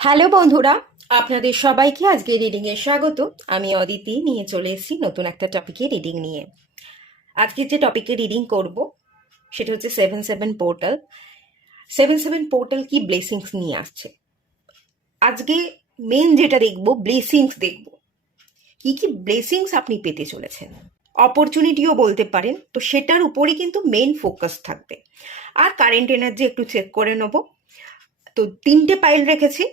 Hello বন্ধুরা, আপনাদের সবাইকে আজকে রিডিংয়ে স্বাগত। আমি অদিতি নিয়ে চলে এসেছি নতুন একটা টপিকে রিডিং নিয়ে। আজকে যে টপিকে রিডিং করব সেটা হচ্ছে 7/7 পোর্টাল। 7/7 পোর্টাল কি ব্লেসিংস নিয়ে আসছে। আজকে মেন যেটা দেখব, ব্লেসিংস দেখব। কি কি ব্লেসিংস আপনি পেতে চলেছেন, অপরচুনিটিও বলতে পারেন, তো সেটার উপরই কিন্তু মেন ফোকাস থাকবে। আর কারেন্ট এনার্জি একটু চেক করে নেব। তো 3টে পাইল রেখেছি।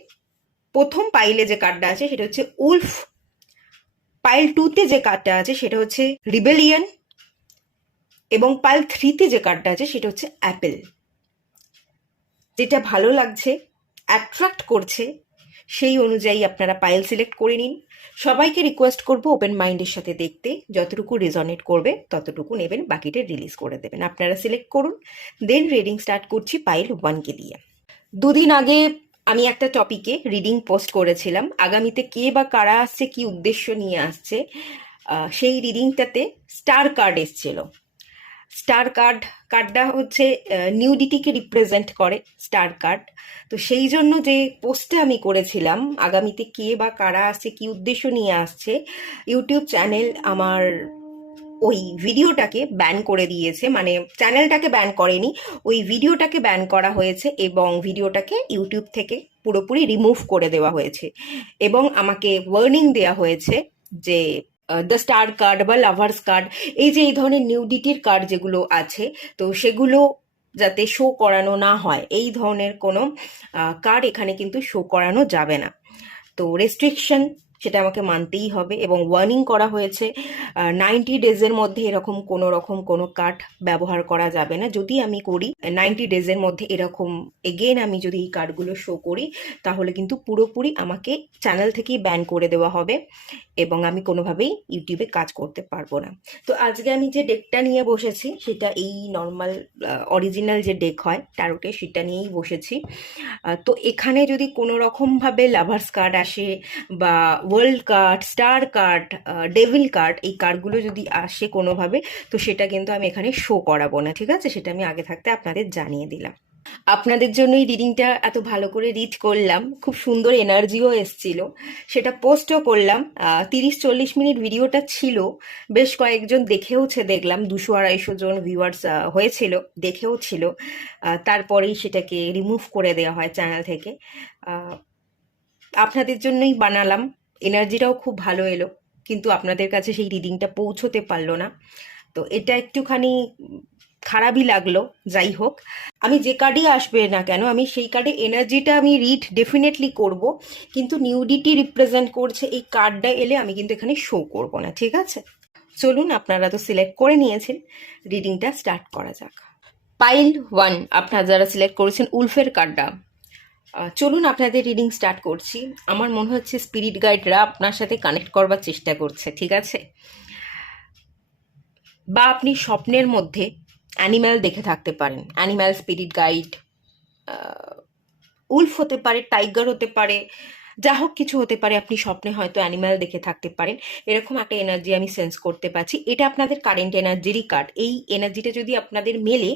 প্রথম পাইলে যে কার্ডটা আছে সেটা হচ্ছে উলফ। পাইল 2তে যে কার্ডটা আছে সেটা হচ্ছে রিবেলিয়ন, এবং পাইল 3তে যে কার্ডটা আছে সেটা হচ্ছে অ্যাপেল। যেটা ভালো লাগছে, অ্যাট্রাক্ট করছে, সেই অনুযায়ী আপনারা পাইল সিলেক্ট করে নিন। সবাইকে রিকোয়েস্ট করব ওপেন মাইন্ডের সাথে দেখতে, যতটুকু রেজনেট করবে ততটুকু নেবেন, বাকিটা রিলিজ করে দেবেন। আপনারা সিলেক্ট করুন, দেন রিডিং স্টার্ট করছি পাইল 1কে দিয়ে। দুদিন আগে আমি একটা টপিকে রিডিং পোস্ট করেছিলাম, আগামীতে কে বা কারা আসছে, কি উদ্দেশ্য নিয়ে আসছে। সেই রিডিংটাতে স্টার কার্ড এসছিল। স্টার কার্ডটা হচ্ছে নিউডিটিকে রিপ্রেজেন্ট করে স্টার কার্ড। তো সেই জন্য যে পোস্টটা আমি করেছিলাম, আগামীতে কে বা কারা আসছে, কি উদ্দেশ্য নিয়ে আসছে, ইউটিউব চ্যানেল আমার ওই ভিডিওটাকে ব্যান করে দিয়েছে। মানে চ্যানেলটাকে ব্যান করেনি, ওই ভিডিওটাকে ব্যান করা হয়েছে, এবং ভিডিওটাকে ইউটিউব থেকে পুরোপুরি রিমুভ করে দেওয়া হয়েছে। এবং আমাকে ওয়ার্নিং দেওয়া হয়েছে যে দ্য স্টার কার্ড বা লাভার্স কার্ড, এই যে এই ধরনের নিউডিটির কার্ড যেগুলো আছে, তো সেগুলো যাতে শো করানো না হয়, এই ধরনের কোনো কার্ড এখানে কিন্তু শো করানো যাবে না। তো রেস্ট্রিকশন সেটা আমাকে মানতেই হবে, এবং ওয়ার্নিং করা হয়েছে 90 ডেজের মধ্যে এরকম কোনো কার্ড ব্যবহার করা যাবে না। যদি আমি করি 90 ডেজের মধ্যে এরকম এগেন আমি যদি এই কার্ডগুলো শো করি, তাহলে কিন্তু পুরোপুরি আমাকে চ্যানেল থেকেই ব্যান করে দেওয়া হবে, এবং আমি কোনোভাবেই ইউটিউবে কাজ করতে পারবো না। তো আজকে আমি যে ডেকটা নিয়ে বসেছি সেটা এই নর্মাল অরিজিনাল যে ডেক হয় ট্যারোটে, সেটা নিয়েই বসেছি। তো এখানে যদি কোনো রকমভাবে লাভার্স কার্ড আসে, বা world card, star card, devil card, এই কার্ডগুলো যদি আসে কোনোভাবে, তো সেটা কিন্তু আমি এখানে শো করাবো না, ঠিক আছে? সেটা আমি আগে থাকতে আপনাদের জানিয়ে দিলাম। আপনাদের জন্য এই রিডিংটা এত ভালো করে রিড করলাম, খুব সুন্দর এনার্জিও এসছিল, সেটা পোস্টও করলাম। 30-40 মিনিট ভিডিওটা ছিল, বেশ কয়েকজন দেখেওছে, দেখলাম 200-250 ভিউয়ার্স হয়েছিল, দেখেও ছিল। তারপরেই সেটাকে রিমুভ করে দেওয়া হয় চ্যানেল থেকে। আহ, আপনাদের জন্যই বানালাম, এনার্জিটাও খুব ভালো এলো, কিন্তু আপনাদের কাছে সেই রিডিংটা পৌঁছতে পারলো না। তো এটা একটুখানি খারাপই লাগলো। যাই হোক, আমি যে কার্ডই আসবে না কেন, আমি সেই কার্ডে এনার্জিটা আমি রিড ডেফিনেটলি করব, কিন্তু নিউডিটি রিপ্রেজেন্ট করছে এই কার্ডটা এলে আমি কিন্তু এখানে শো করব না, ঠিক আছে? চলুন, আপনারা তো সিলেক্ট করে নিয়েছেন, রিডিংটা স্টার্ট করা যাক। পাইল 1 আপনারা যারা সিলেক্ট করেছেন উলফের কার্ডটা, চলুন আপনাদের রিডিং স্টার্ট করছি। আমার মনে হচ্ছে স্পিরিট গাইডরা আপনার সাথে কানেক্ট করবার চেষ্টা করছে, ঠিক আছে? বা আপনি স্বপ্নের মধ্যে অ্যানিম্যাল দেখে থাকতে পারেন, অ্যানিম্যাল, স্পিরিট গাইড, উলফ হতে পারে, টাইগার হতে পারে, যা হোক কিছু হতে পারে। আপনি স্বপ্নে হয়তো অ্যানিম্যাল দেখে থাকতে পারেন, এরকম একটা এনার্জি আমি সেন্স করতে পারছি। এটা আপনাদের কারেন্ট এনার্জিরই কার্ড। এই এনার্জিটা যদি আপনাদের মেলে,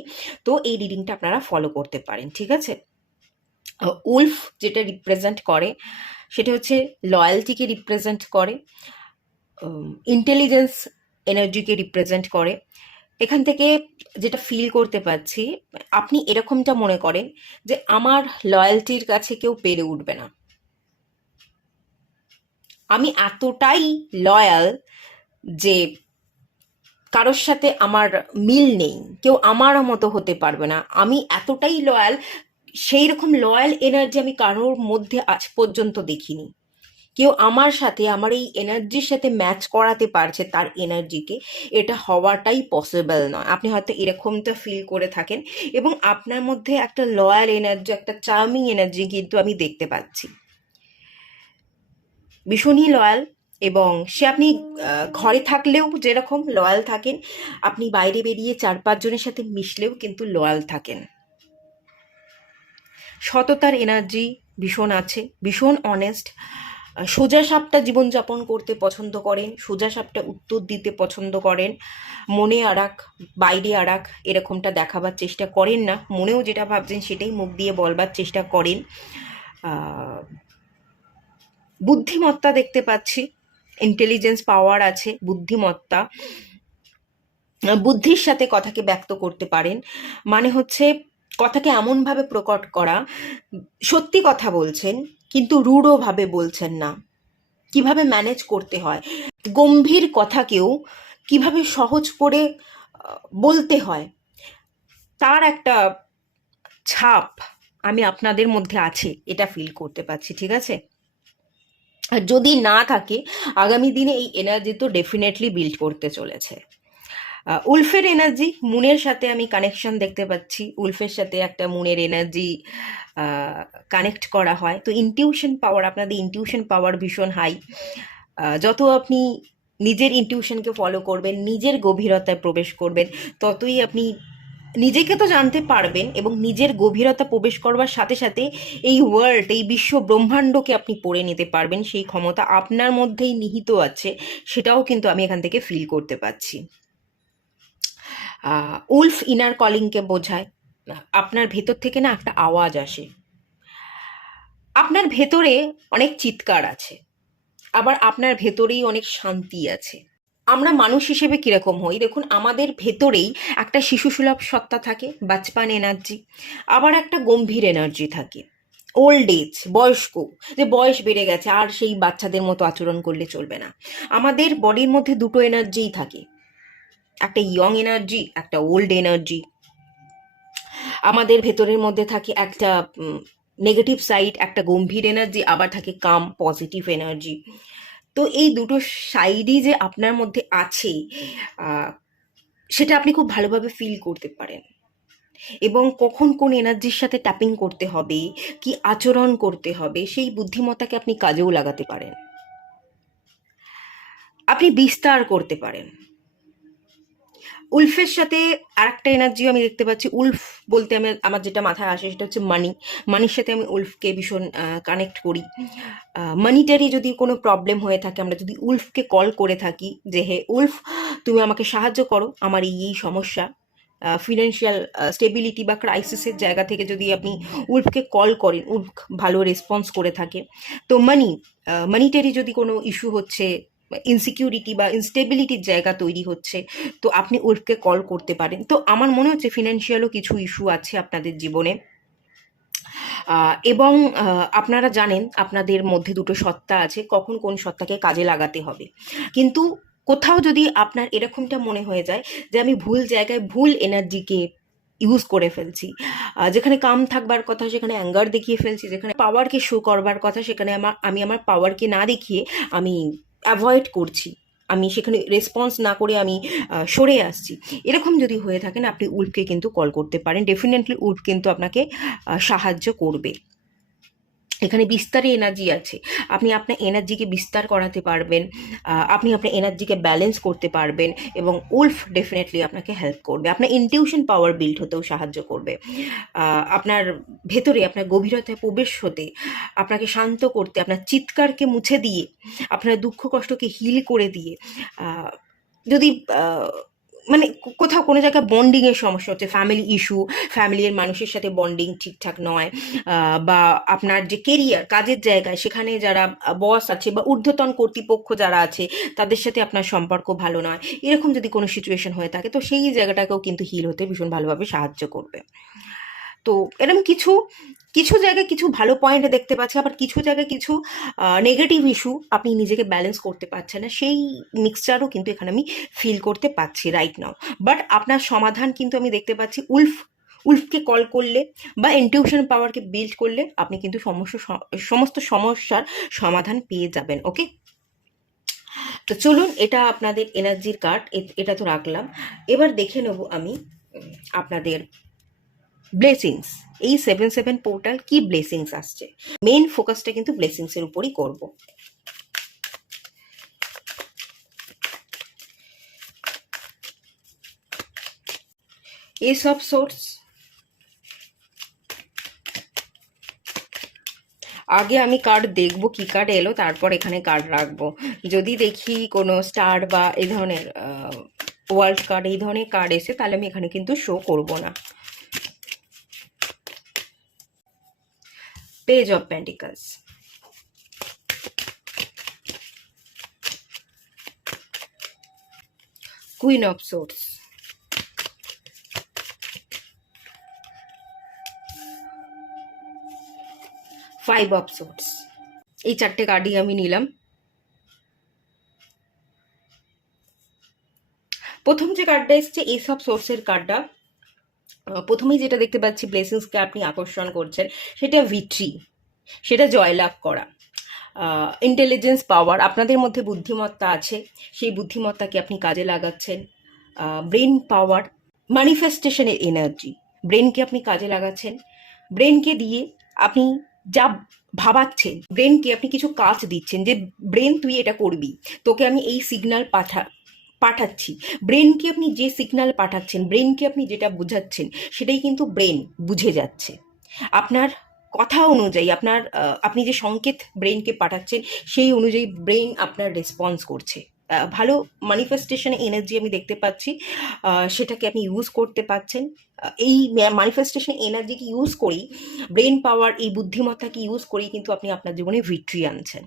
তো এই রিডিংটা আপনারা ফলো করতে পারেন, ঠিক আছে? উলফ যেটা রিপ্রেজেন্ট করে সেটা হচ্ছে লয়্যালটিকে রিপ্রেজেন্ট করে, ইন্টেলিজেন্স এনার্জিকে রিপ্রেজেন্ট করে। এখান থেকে যেটা ফিল করতে পারছি, আপনি এরকমটা মনে করেন যে আমার লয়্যালটির কাছে কেউ পেরে উঠবে না, আমি এতটাই লয়াল যে কারোর সাথে আমার মিল নেই, কেউ আমার মতো হতে পারবে না, আমি এতটাই লয়াল। সেই রকম লয়াল এনার্জি আমি কারোর মধ্যে আজ পর্যন্ত দেখিনি। কেউ আমার সাথে, আমার এই এনার্জির সাথে ম্যাচ করাতে পারছে তার এনার্জিকে, এটা হওয়াটাই পসিবল নয়। আপনি হয়তো এরকমটা ফিল করে থাকেন, এবং আপনার মধ্যে একটা লয়াল এনার্জি, একটা চার্মিং এনার্জি কিন্তু আমি দেখতে পাচ্ছি, ভীষণই লয়াল। এবং সে আপনি ঘরে থাকলেও যেরকম লয়াল থাকেন, আপনি বাইরে বেরিয়ে 4-5 জনের সাথে মিশলেও কিন্তু লয়াল থাকেন। সততার এনার্জি ভীষণ আছে, ভীষণ অনেস্ট। সোজা সাপটা জীবনযাপন করতে পছন্দ করেন, সোজা সাপটা উত্তর দিতে পছন্দ করেন, মনে আরাক বাইরে আরাক এরকমটা দেখাবার চেষ্টা করেন না, মনেও যেটা ভাবছেন সেটাই মুখ দিয়ে বলবার চেষ্টা করেন। বুদ্ধিমত্তা দেখতে পাচ্ছি, ইন্টেলিজেন্স পাওয়ার আছে, বুদ্ধিমত্তা, বুদ্ধির সাথে কথাকে ব্যক্ত করতে পারেন। মানে হচ্ছে কথাকে এমনভাবে প্রকট করা, সত্যি কথা বলছেন কিন্তু রূঢ়ভাবে বলছেন না, কিভাবে ম্যানেজ করতে হয়, গম্ভীর কথাকেও কিভাবে সহজ করে বলতে হয়, তার একটা ছাপ আমি আপনাদের মধ্যে আছে এটা ফিল করতে পারছি, ঠিক আছে? আর যদি না থাকে, আগামী দিনে এই এনার্জি তো ডেফিনেটলি বিল্ড করতে চলেছে। উলফের এনার্জি, মুনের সাথে আমি কানেকশন দেখতে পাচ্ছি, উলফের সাথে একটা মুনের এনার্জি কানেক্ট করা হয়। তো ইনটিউশন পাওয়ার, আপনাদের ইনটিউশন পাওয়ার ভীষণ হাই। যত আপনি নিজের ইনটিউশনকে ফলো করবেন, নিজের গভীরতায় প্রবেশ করবেন, ততই আপনি নিজেকে তো জানতে পারবেন এবং নিজের গভীরতা প্রবেশ করবার সাথে সাথে এই ওয়ার্ল্ড, এই বিশ্ব ব্রহ্মাণ্ডকে আপনি পড়ে নিতে পারবেন। সেই ক্ষমতা আপনার মধ্যেই নিহিত আছে, সেটাও কিন্তু আমি এখান থেকে ফিল করতে পারছি। উলফ ইনার কলিংকে বোঝায়। আপনার ভেতর থেকে না একটা আওয়াজ আসে, আপনার ভেতরে অনেক চিৎকার আছে, আবার আপনার ভেতরেই অনেক শান্তি আছে। আমরা মানুষ হিসেবে কিরকম হই দেখুন, আমাদের ভেতরেই একটা শিশুসুলভ সত্তা থাকে, বাচপান এনার্জি, আবার একটা গম্ভীর এনার্জি থাকে, ওল্ড এজ, বয়স্ক, যে বয়স বেড়ে গেছে আর সেই বাচ্চাদের মতো আচরণ করলে চলবে না। আমাদের বডির মধ্যে দুটো এনার্জিই থাকে, একটা ইয়ং এনার্জি, একটা ওল্ড এনার্জি। আমাদের ভেতরের মধ্যে থাকে একটা নেগেটিভ সাইড, একটা গম্ভীর এনার্জি, আবার থাকে কাম পজিটিভ এনার্জি। তো এই দুটো সাইডই যে আপনার মধ্যে আছে, সেটা আপনি খুব ভালোভাবে ফিল করতে পারেন। এবং কখন কোন এনার্জির সাথে ট্যাপিং করতে হবে, কি আচরণ করতে হবে, সেই বুদ্ধিমত্তাকে আপনি কাজেও লাগাতে পারেন, আপনি বিস্তার করতে পারেন। উলফের সাথে আরেকটা এনার্জিও আমি দেখতে পাচ্ছি। উলফ বলতে আমার যেটা মাথায় আসে সেটা হচ্ছে মানি। মানির সাথে আমি উলফকে ভীষণ কানেক্ট করি। মানিটারি যদি কোনো প্রবলেম হয়ে থাকে, আমরা যদি উলফকে কল করে থাকি যে হে উলফ, তুমি আমাকে সাহায্য করো, আমার এই সমস্যা, ফিনান্সিয়াল স্টেবিলিটি বা ক্রাইসিসের জায়গা থেকে যদি আপনি উলফকে কল করেন, উলফ ভালো রেসপন্স করে থাকে। তো মানিটারি যদি কোনো ইস্যু হচ্ছে, ইনসিকিউরিটি বা ইনস্টেবিলিটির জায়গা তৈরি হচ্ছে, তো আপনি উলফকে কল করতে পারেন। তো আমার মনে হচ্ছে ফিনান্সিয়ালও কিছু ইস্যু আছে আপনাদের জীবনে। এবং আপনারা জানেন আপনাদের মধ্যে দুটো সত্তা আছে, কখন কোন সত্তাকে কাজে লাগাতে হবে। কিন্তু কোথাও যদি আপনার এরকমটা মনে হয়ে যায় যে আমি ভুল জায়গায় ভুল এনার্জিকে ইউজ করে ফেলছি, যেখানে কাম থাকবার কথা সেখানে অ্যাঙ্গার দেখিয়ে ফেলছি, যেখানে পাওয়ারকে শো করবার কথা সেখানে আমি আমার পাওয়ারকে না দেখিয়ে আমি অ্যাভয়েড করছি, আমি সেখানে রেসপন্স না করে আমি সরে আসছি। এরকম যদি হয়ে থাকেন, আপনি উল্ফকে কিন্তু কল করতে পারেন, ডেফিনেটলি উল্ফ কিন্তু আপনাকে সাহায্য করবে। এখানে বিস্তারে এনার্জি আছে, আপনি আপনার এনার্জিকে বিস্তার করাতে পারবেন, আপনি আপনার এনার্জিকে ব্যালেন্স করতে পারবেন এবং উলফ ডেফিনেটলি আপনাকে হেল্প করবে, আপনার ইনটিউশন পাওয়ার বিল্ড হতেও সাহায্য করবে, আপনার ভেতরে আপনার গভীরতায় প্রবেশ হতে, আপনাকে শান্ত করতে, আপনার চিৎকারকে মুছে দিয়ে, আপনার দুঃখ কষ্টকে হিল করে দিয়ে, যদি মানে কোথাও কোনো জায়গায় বন্ডিংয়ের সমস্যা হচ্ছে, ফ্যামিলি ইস্যু, ফ্যামিলির মানুষের সাথে বন্ডিং ঠিকঠাক নয়, বা আপনার যে কেরিয়ার, কাজের জায়গায় সেখানে যারা বস আছে বা ঊর্ধ্বতন কর্তৃপক্ষ যারা আছে তাদের সাথে আপনার সম্পর্ক ভালো নয়, এরকম যদি কোনো সিচুয়েশন হয়ে থাকে, তো সেই জায়গাটাকেও কিন্তু হিল হতে ভীষণ ভালোভাবে সাহায্য করবে। তো এরকম কিছু কিছু জায়গায় কিছু ভালো পয়েন্ট দেখতে পাচ্ছি, আবার কিছু জায়গায় কিছু নেগেটিভ ইস্যু, আপনি নিজেকে ব্যালেন্স করতে পারছেন না, সেই মিক্সচারও কিন্তু এখানে আমি ফিল করতে পাচ্ছি রাইট নাও। বাট আপনার সমাধান কিন্তু আমি দেখতে পাচ্ছি, উলফকে কল করলে বা ইনটিউশন পাওয়ারকে বিল্ড করলে আপনি কিন্তু সমস্ত সমস্যার সমাধান পেয়ে যাবেন। ওকে, তো চলুন, এটা আপনাদের এনার্জির কার্ড, এটা তো রাখলাম। এবার দেখে নেব আমি আপনাদের ব্লেসিংস, এই 7/7 পোর্টাল কি ব্লেসিংস আসছে। মেইন ফোকাসটা কিন্তু ব্লেসিংস এর উপরই করব। এস অফ সোর্স, আগে আমি কার্ড দেখবো কি কার্ড এলো, তারপর এখানে কার্ড রাখবো। যদি দেখি কোনো স্টার বা এই ধরনের ওয়ার্ল্ড কার্ড, এই ধরনের কার্ড এসে, তাহলে আমি এখানে কিন্তু শো করব না। Page of pentacles, queen of swords, 5 of swords. এই 4টে কার্ডই আমি নিলাম। প্রথম যে কার্ডটা এসছে এস অফ সোর্সের কার্ডটা, প্রথমেই যেটা দেখতে পাচ্ছি ব্লেসিংসকে আপনি আকর্ষণ করছেন, সেটা ভিক্টরি, সেটা জয়লাভ করা, ইন্টেলিজেন্স পাওয়ার, আপনাদের মধ্যে বুদ্ধিমত্তা আছে, সেই বুদ্ধিমত্তাকে আপনি কাজে লাগাচ্ছেন, ব্রেন পাওয়ার, ম্যানিফেস্টেশনের এনার্জি, ব্রেনকে আপনি কাজে লাগাচ্ছেন, ব্রেনকে দিয়ে আপনি যা ভাবাচ্ছেন, ব্রেনকে আপনি কিছু কাজ দিচ্ছেন যে ব্রেন তুই এটা করবি, তোকে আমি এই সিগন্যাল পাঠাচ্ছি। ব্রেনকে আপনি যে সিগন্যাল পাঠাচ্ছেন, ব্রেনকে আপনি যেটা বোঝাচ্ছেন, সেটাই কিন্তু ব্রেন বুঝে যাচ্ছে। আপনার কথা অনুযায়ী আপনি যে সংকেত ব্রেনকে পাঠাচ্ছেন, সেই অনুযায়ী ব্রেন আপনার রেসপন্স করছে। ভালো ম্যানিফেস্টেশন এনার্জি আমি দেখতে পাচ্ছি, সেটাকে আপনি ইউজ করতে পারছেন। এই ম্যানিফেস্টেশন এনার্জিকে ইউজ করেই, ব্রেন পাওয়ার, এই বুদ্ধিমত্তাকে ইউজ করেই কিন্তু আপনি আপনার জীবনে ভিক্টরি আনছেন।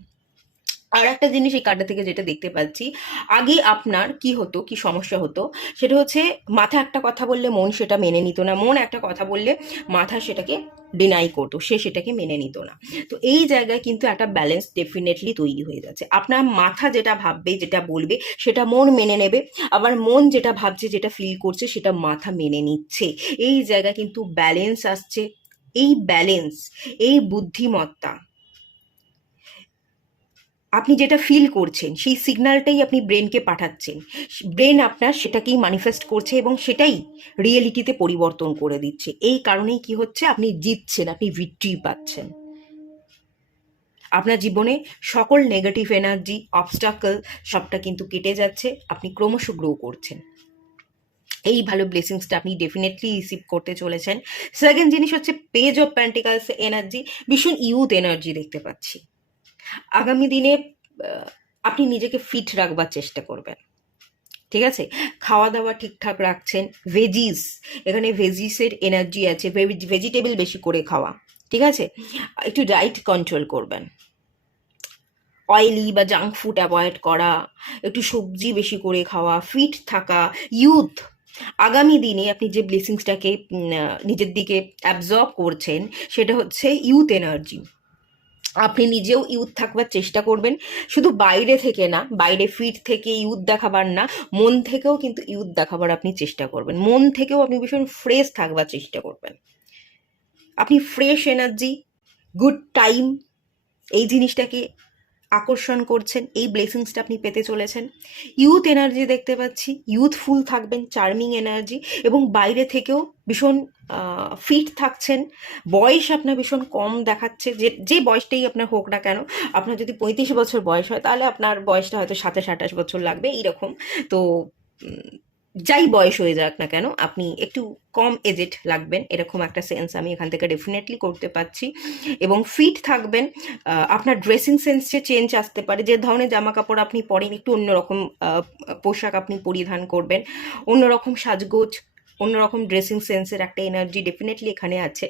আর একটা জিনিস এই কার্ডটা থেকে যেটা দেখতে পাচ্ছি, আগে আপনার কি সমস্যা হতো, সেটা হচ্ছে মাথা একটা কথা বললে মন সেটা মেনে নিত না, মন একটা কথা বললে মাথা সেটাকে ডিনাই করতো, সে সেটাকে মেনে নিত না। তো এই জায়গায় কিন্তু একটা ব্যালেন্স ডেফিনেটলি তৈরি হয়ে যাচ্ছে। আপনার মাথা যেটা ভাববে, যেটা বলবে, সেটা মন মেনে নেবে, আবার মন যেটা ভাবছে, যেটা ফিল করছে, সেটা মাথা মেনে নিচ্ছে। এই জায়গায় কিন্তু ব্যালেন্স আসছে। এই ব্যালেন্স, এই বুদ্ধিমত্তা, আপনি যেটা ফিল করছেন সেই সিগন্যালটাই আপনি ব্রেনকে পাঠাচ্ছেন, ব্রেন আপনার সেটাকেই ম্যানিফেস্ট করছে এবং সেটাই রিয়েলিটিতে পরিবর্তন করে দিচ্ছে। এই কারণেই কি হচ্ছে, আপনি জিতছেন, আপনি ভিক্টরি পাচ্ছেন। আপনার জীবনে সকল নেগেটিভ এনার্জি, অবস্টাকল সবটা কিন্তু কেটে যাচ্ছে, আপনি ক্রমশ গ্রো করছেন। এই ভালো ব্লেসিংসটা আপনি ডেফিনেটলি রিসিভ করতে চলেছেন। সেকেন্ড জিনিস হচ্ছে পেজ অফ পেন্টিকালস এনার্জি, ভীষণ ইউথ এনার্জি দেখতে পাচ্ছি। আগামী দিনে আপনি নিজেকে ফিট রাখবার চেষ্টা করবেন, ঠিক আছে? খাওয়া দাওয়া ঠিকঠাক রাখছেন, ভেজিস, এখানে ভেজিসের এনার্জি আছে, ভেজিটেবল বেশি করে খাওয়া, ঠিক আছে? একটু ডায়েট কন্ট্রোল করবেন, অয়েলি বা জাঙ্ক ফুড অ্যাভয়েড করা, একটু সবজি বেশি করে খাওয়া, ফিট থাকা, ইউথ। আগামী দিনে আপনি যে ব্লেসিংসটাকে নিজের দিকে অ্যাবজর্ব করছেন, সেটা হচ্ছে ইউথ এনার্জি। আপনি নিজেও ইউথ থাকবার চেষ্টা করবেন, শুধু বাইরে থেকে না, বাইরে ফিট থেকে ইউথ দেখাবার না, মন থেকেও কিন্তু ইউথ দেখাবার আপনি চেষ্টা করবেন। মন থেকেও আপনি ভীষণ ফ্রেশ থাকবার চেষ্টা করবেন। আপনি ফ্রেশ এনার্জি, গুড টাইম, এই জিনিসটাকে আকর্ষণ করছেন, এই ব্লেসিংসটা আপনি পেতে চলেছেন। ইউথ এনার্জি দেখতে পাচ্ছি, ইউথফুল থাকবেন, চার্মিং এনার্জি, এবং বাইরে থেকেও ভীষণ ফিট থাকছেন। বয়স আপনার ভীষণ কম দেখাচ্ছে, যে বয়সটাই আপনার হোক না কেন। আপনার যদি 35 বছর বয়স হয়, তাহলে আপনার বয়সটা হয়তো 27-28 বছর লাগবে, এইরকম। তো যাই বয়স হয়ে যাক না কেন, আপনি একটু কম এজেড লাগবেন, এরকম একটা সেন্স আমি এখান থেকে ডেফিনেটলি করতে পারছি। এবং ফিট থাকবেন, আপনার ড্রেসিং সেন্সে চেঞ্জ আসতে পারে, যে ধরনের জামা কাপড় আপনি পরেন, একটু অন্যরকম পোশাক আপনি পরিধান করবেন, অন্যরকম সাজগোজ, অন্যরকম ড্রেসিং সেন্সের একটা এনার্জি ডেফিনেটলি এখানে আছে।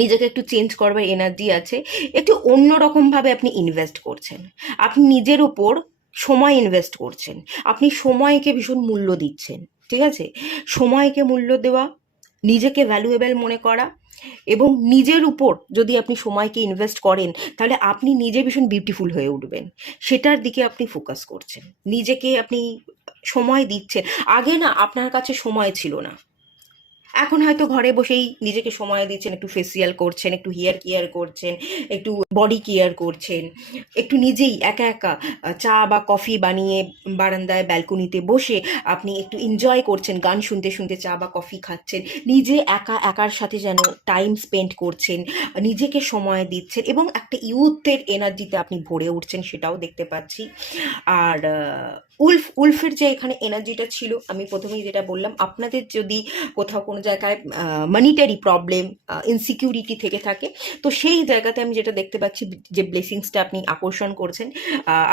নিজেকে একটু চেঞ্জ করবার এনার্জি আছে, একটু অন্যরকমভাবে আপনি ইনভেস্ট করছেন, আপনি নিজের ওপর সময় ইনভেস্ট করছেন, আপনি সময়কে ভীষণ মূল্য দিচ্ছেন, ঠিক আছে? সময়কে মূল্য দেওয়া, নিজেকে ভ্যালুয়েবল মনে করা, এবং নিজের উপর যদি আপনি সময়কে ইনভেস্ট করেন, তাহলে আপনি নিজে ভীষণ বিউটিফুল হয়ে উঠবেন, সেটার দিকে আপনি ফোকাস করছেন, নিজেকে আপনি সময় দিচ্ছেন। আগে না আপনার কাছে সময় ছিল না, এখন হয়তো ঘরে বসেই নিজেকে সময় দিচ্ছেন, একটু ফেসিয়াল করছেন, একটু হেয়ার কেয়ার করছেন, একটু বডি কেয়ার করছেন, একটু নিজেই একা একা চা বা কফি বানিয়ে বারান্দায় ব্যালকনিতে বসে আপনি একটু এনজয় করছেন, গান শুনতে শুনতে চা বা কফি খাচ্ছেন, নিজে একার সাথে যেন টাইম স্পেন্ড করছেন, নিজেকে সময় দিচ্ছেন, এবং একটা ইউথের এনার্জিতে আপনি ভরে উঠছেন, সেটাও দেখতে পাচ্ছি। আর উলফের যে এখানে এনার্জিটা ছিল, আমি প্রথমেই যেটা বললাম, আপনাদের যদি কোথাও কোনো জায়গায় মানিটারি প্রবলেম, ইনসিকিউরিটি থেকে থাকে, তো সেই জায়গাতে আমি যেটা দেখতে পাচ্ছি, যে ব্লেসিংসটা আপনি আকর্ষণ করছেন,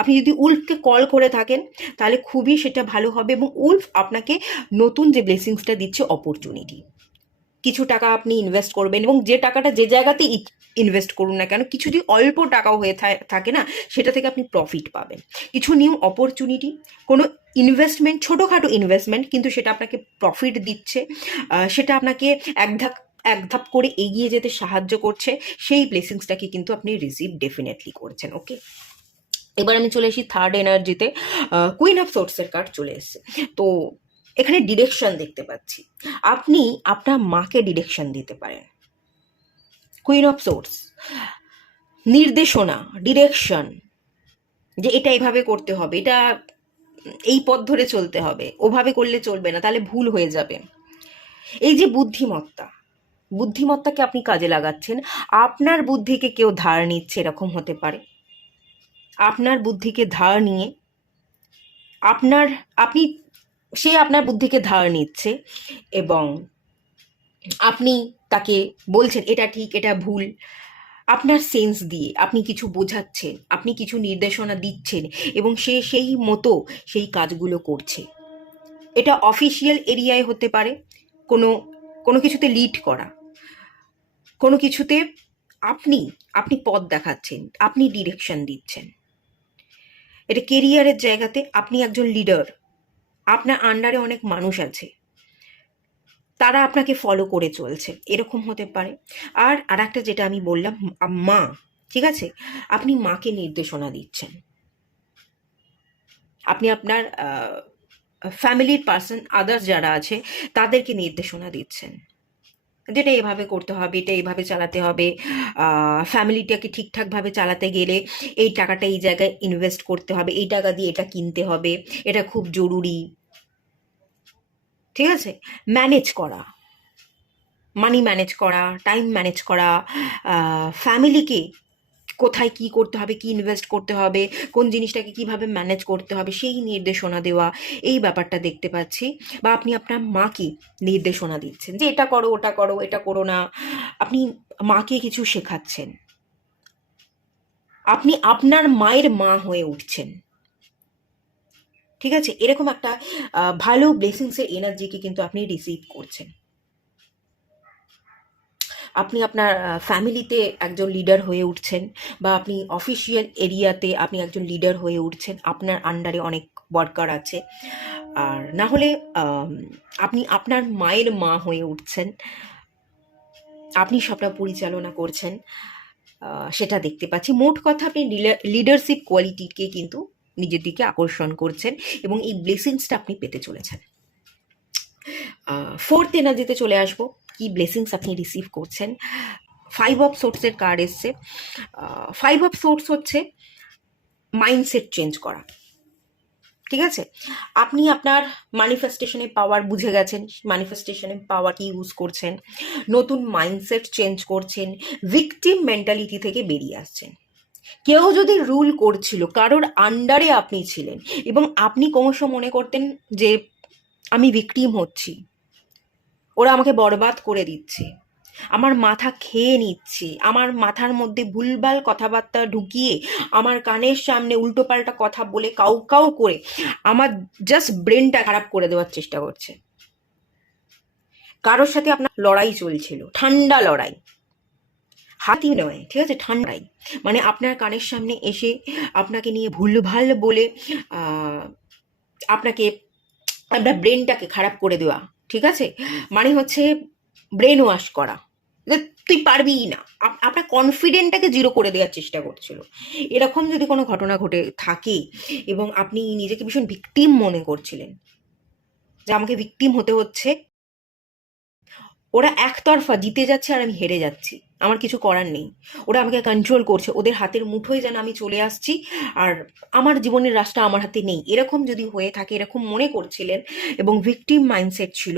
আপনি যদি উলফকে কল করে থাকেন, তাহলে খুবই সেটা ভালো হবে, এবং উলফ আপনাকে নতুন যে ব্লেসিংসটা দিচ্ছে, অপরচুনিটি, কিছু টাকা আপনি ইনভেস্ট করবেন, এবং যে টাকাটা যে জায়গাতে ইনভেস্ট করুন না কেন, কিছু যদি অল্প টাকাও হয়ে থাকে না, সেটা থেকে আপনি প্রফিট পাবেন। কিছু নিউ অপরচুনিটি, কোনো ইনভেস্টমেন্ট, ছোটোখাটো ইনভেস্টমেন্ট, কিন্তু সেটা আপনাকে প্রফিট দিচ্ছে, সেটা আপনাকে এক ধাপ এক ধাপ করে এগিয়ে যেতে সাহায্য করছে, সেই ব্লেসিংসটাকে কিন্তু আপনি রিসিভ ডেফিনেটলি করছেন। ওকে, এবার আমি চলে এসেছি থার্ড এনার্জিতে। কুইন অফ সোর্সের কার্ড চলে এসছে। তো এখানে ডিরেকশন দেখতে পাচ্ছি, আপনি আপনার মাকে ডিরেকশন দিতে পারেন। কুইন অফ সোর্স, নির্দেশনা, ডিরেকশন, যে এটা এভাবে করতে হবে, এটা এই পথ ধরে চলতে হবে, ওভাবে করলে চলবে না, তাহলে ভুল হয়ে যাবে। এই যে বুদ্ধিমত্তাকে আপনি কাজে লাগাচ্ছেন। আপনার বুদ্ধিকে কেউ ধার নিচ্ছে, এরকম হতে পারে। আপনার বুদ্ধিকে ধার নিয়ে সে আপনার বুদ্ধিকে ধার নিচ্ছে, এবং আপনি তাকে বলছেন এটা ঠিক, এটা ভুল। আপনার সেন্স দিয়ে আপনি কিছু বোঝাচ্ছেন, আপনি কিছু নির্দেশনা দিচ্ছেন, এবং সে সেই মতো সেই কাজগুলো করছে। এটা অফিসিয়াল এরিয়ায় হতে পারে, কোনো কোনো কিছুতে লিড করা, কোনো কিছুতে আপনি আপনি পথ দেখাচ্ছেন, আপনি ডিরেকশন দিচ্ছেন। এটা কেরিয়ারের জায়গাতে আপনি একজন লিডার, আপনার আন্ডারে অনেক মানুষ আছে, তারা আপনাকে ফলো করে চলছে, এরকম হতে পারে। আর একটা যেটা আমি বললাম, মা, ঠিক আছে, আপনি মাকে নির্দেশনা দিচ্ছেন, আপনি আপনার ফ্যামিলির পার্সন, আদার্স যারা আছে তাদেরকে নির্দেশনা দিচ্ছেন, যেটা এভাবে করতে হবে, এটা এইভাবে চালাতে হবে, ফ্যামিলিটাকে ঠিকঠাকভাবে চালাতে গেলে এই টাকাটা এই জায়গায় ইনভেস্ট করতে হবে, এই টাকা দিয়ে এটা কিনতে হবে, এটা খুব জরুরি, ঠিক আছে। ম্যানেজ করা, মানি ম্যানেজ করা, টাইম ম্যানেজ করা, ফ্যামিলিকে কোথায় কি করতে হবে, কি ইনভেস্ট করতে হবে, কোন জিনিসটাকে কিভাবে ম্যানেজ করতে হবে, সেই নির্দেশনা দেওয়া, এই ব্যাপারটা দেখতে পাচ্ছি। বা আপনি আপনার মাকে নির্দেশনা দিচ্ছেন যে এটা করো, ওটা করো, এটা করো না, আপনি মাকে কিছু শেখাচ্ছেন, আপনি আপনার মায়ের মা হয়ে উঠছেন, ঠিক আছে। এরকম একটা ভালো ব্লেসিংসের এনার্জিকে কিন্তু আপনি রিসিভ করছেন। আপনি আপনার ফ্যামিলিতে একজন লিডার হয়ে উঠছেন, বা আপনি অফিসিয়াল এরিয়াতে আপনি একজন লিডার হয়ে উঠছেন, আপনার আন্ডারে অনেক ওয়ার্কার আছে, আর না হলে আপনি আপনার মায়ের মা হয়ে উঠছেন, আপনি সবটা পরিচালনা করছেন, সেটা দেখতে পাচ্ছি। মোট কথা, আপনি লিডারশিপ কোয়ালিটিকে কিন্তু নিজের দিকে আকর্ষণ করছেন, এবং এই ব্লেসিংসটা আপনি পেতে চলেছেন। ফোর্থ এনার্জিতে চলে আসবো, কি ব্লেসিংস আপনি রিসিভ করছেন। 5 অফ সোর্সের কার্ড এসছে। 5 অফ সোর্স হচ্ছে মাইন্ডসেট চেঞ্জ করা, ঠিক আছে। আপনি আপনার ম্যানিফেস্টেশনের পাওয়ার বুঝে গেছেন, ম্যানিফেস্টেশনের পাওয়ার কি ইউজ করছেন, নতুন মাইন্ডসেট চেঞ্জ করছেন, ভিকটিম মেন্টালিটি থেকে বেরিয়ে আসছেন। কেউ যদি রুল করছিল, কারোর আন্ডারে আপনি ছিলেন, এবং আপনি ক্রমশ মনে করতেন যে আমি ভিকটিম হচ্ছি, ওরা আমাকে বরবাদ করে দিচ্ছে, আমার মাথা খেয়ে নিচ্ছে, আমার মাথার মধ্যে ভুলভাল কথাবার্তা ঢুকিয়ে, আমার কানের সামনে উল্টোপাল্টা কথা বলে, কাউ কাউ করে আমার জাস্ট ব্রেনটা খারাপ করে দেওয়ার চেষ্টা করছে। কারোর সাথে আপনার লড়াই চলছিল, ঠান্ডা লড়াই, হাতি নয়, ঠিক আছে, ঠান্ডাই, মানে আপনার কানের সামনে এসে আপনাকে নিয়ে ভুলভাল বলে আপনাকে, আপনার ব্রেনটাকে খারাপ করে দেওয়া, ঠিক আছে, মানে হচ্ছে ব্রেন ওয়াশ করা, যে তুই পারবিই না, আপনার কনফিডেন্টটাকে জিরো করে দেওয়ার চেষ্টা করছিল। এরকম যদি কোনো ঘটনা ঘটে থাকে, এবং আপনি নিজেকে ভীষণ ভিকটিম মনে করছিলেন, যে আমাকে ভিকটিম হতে হচ্ছে, ওরা একতরফা জিতে যাচ্ছে আর আমি হেরে যাচ্ছি, আমার কিছু করার নেই, ওরা আমাকে কন্ট্রোল করছে, ওদের হাতের মুঠোয় যেন আমি চলে আসছি, আর আমার জীবনের রাস্তা আমার হাতে নেই, এরকম যদি হয়ে থাকে, এরকম মনে করছিলেন, এবং ভিকটিম মাইন্ডসেট ছিল,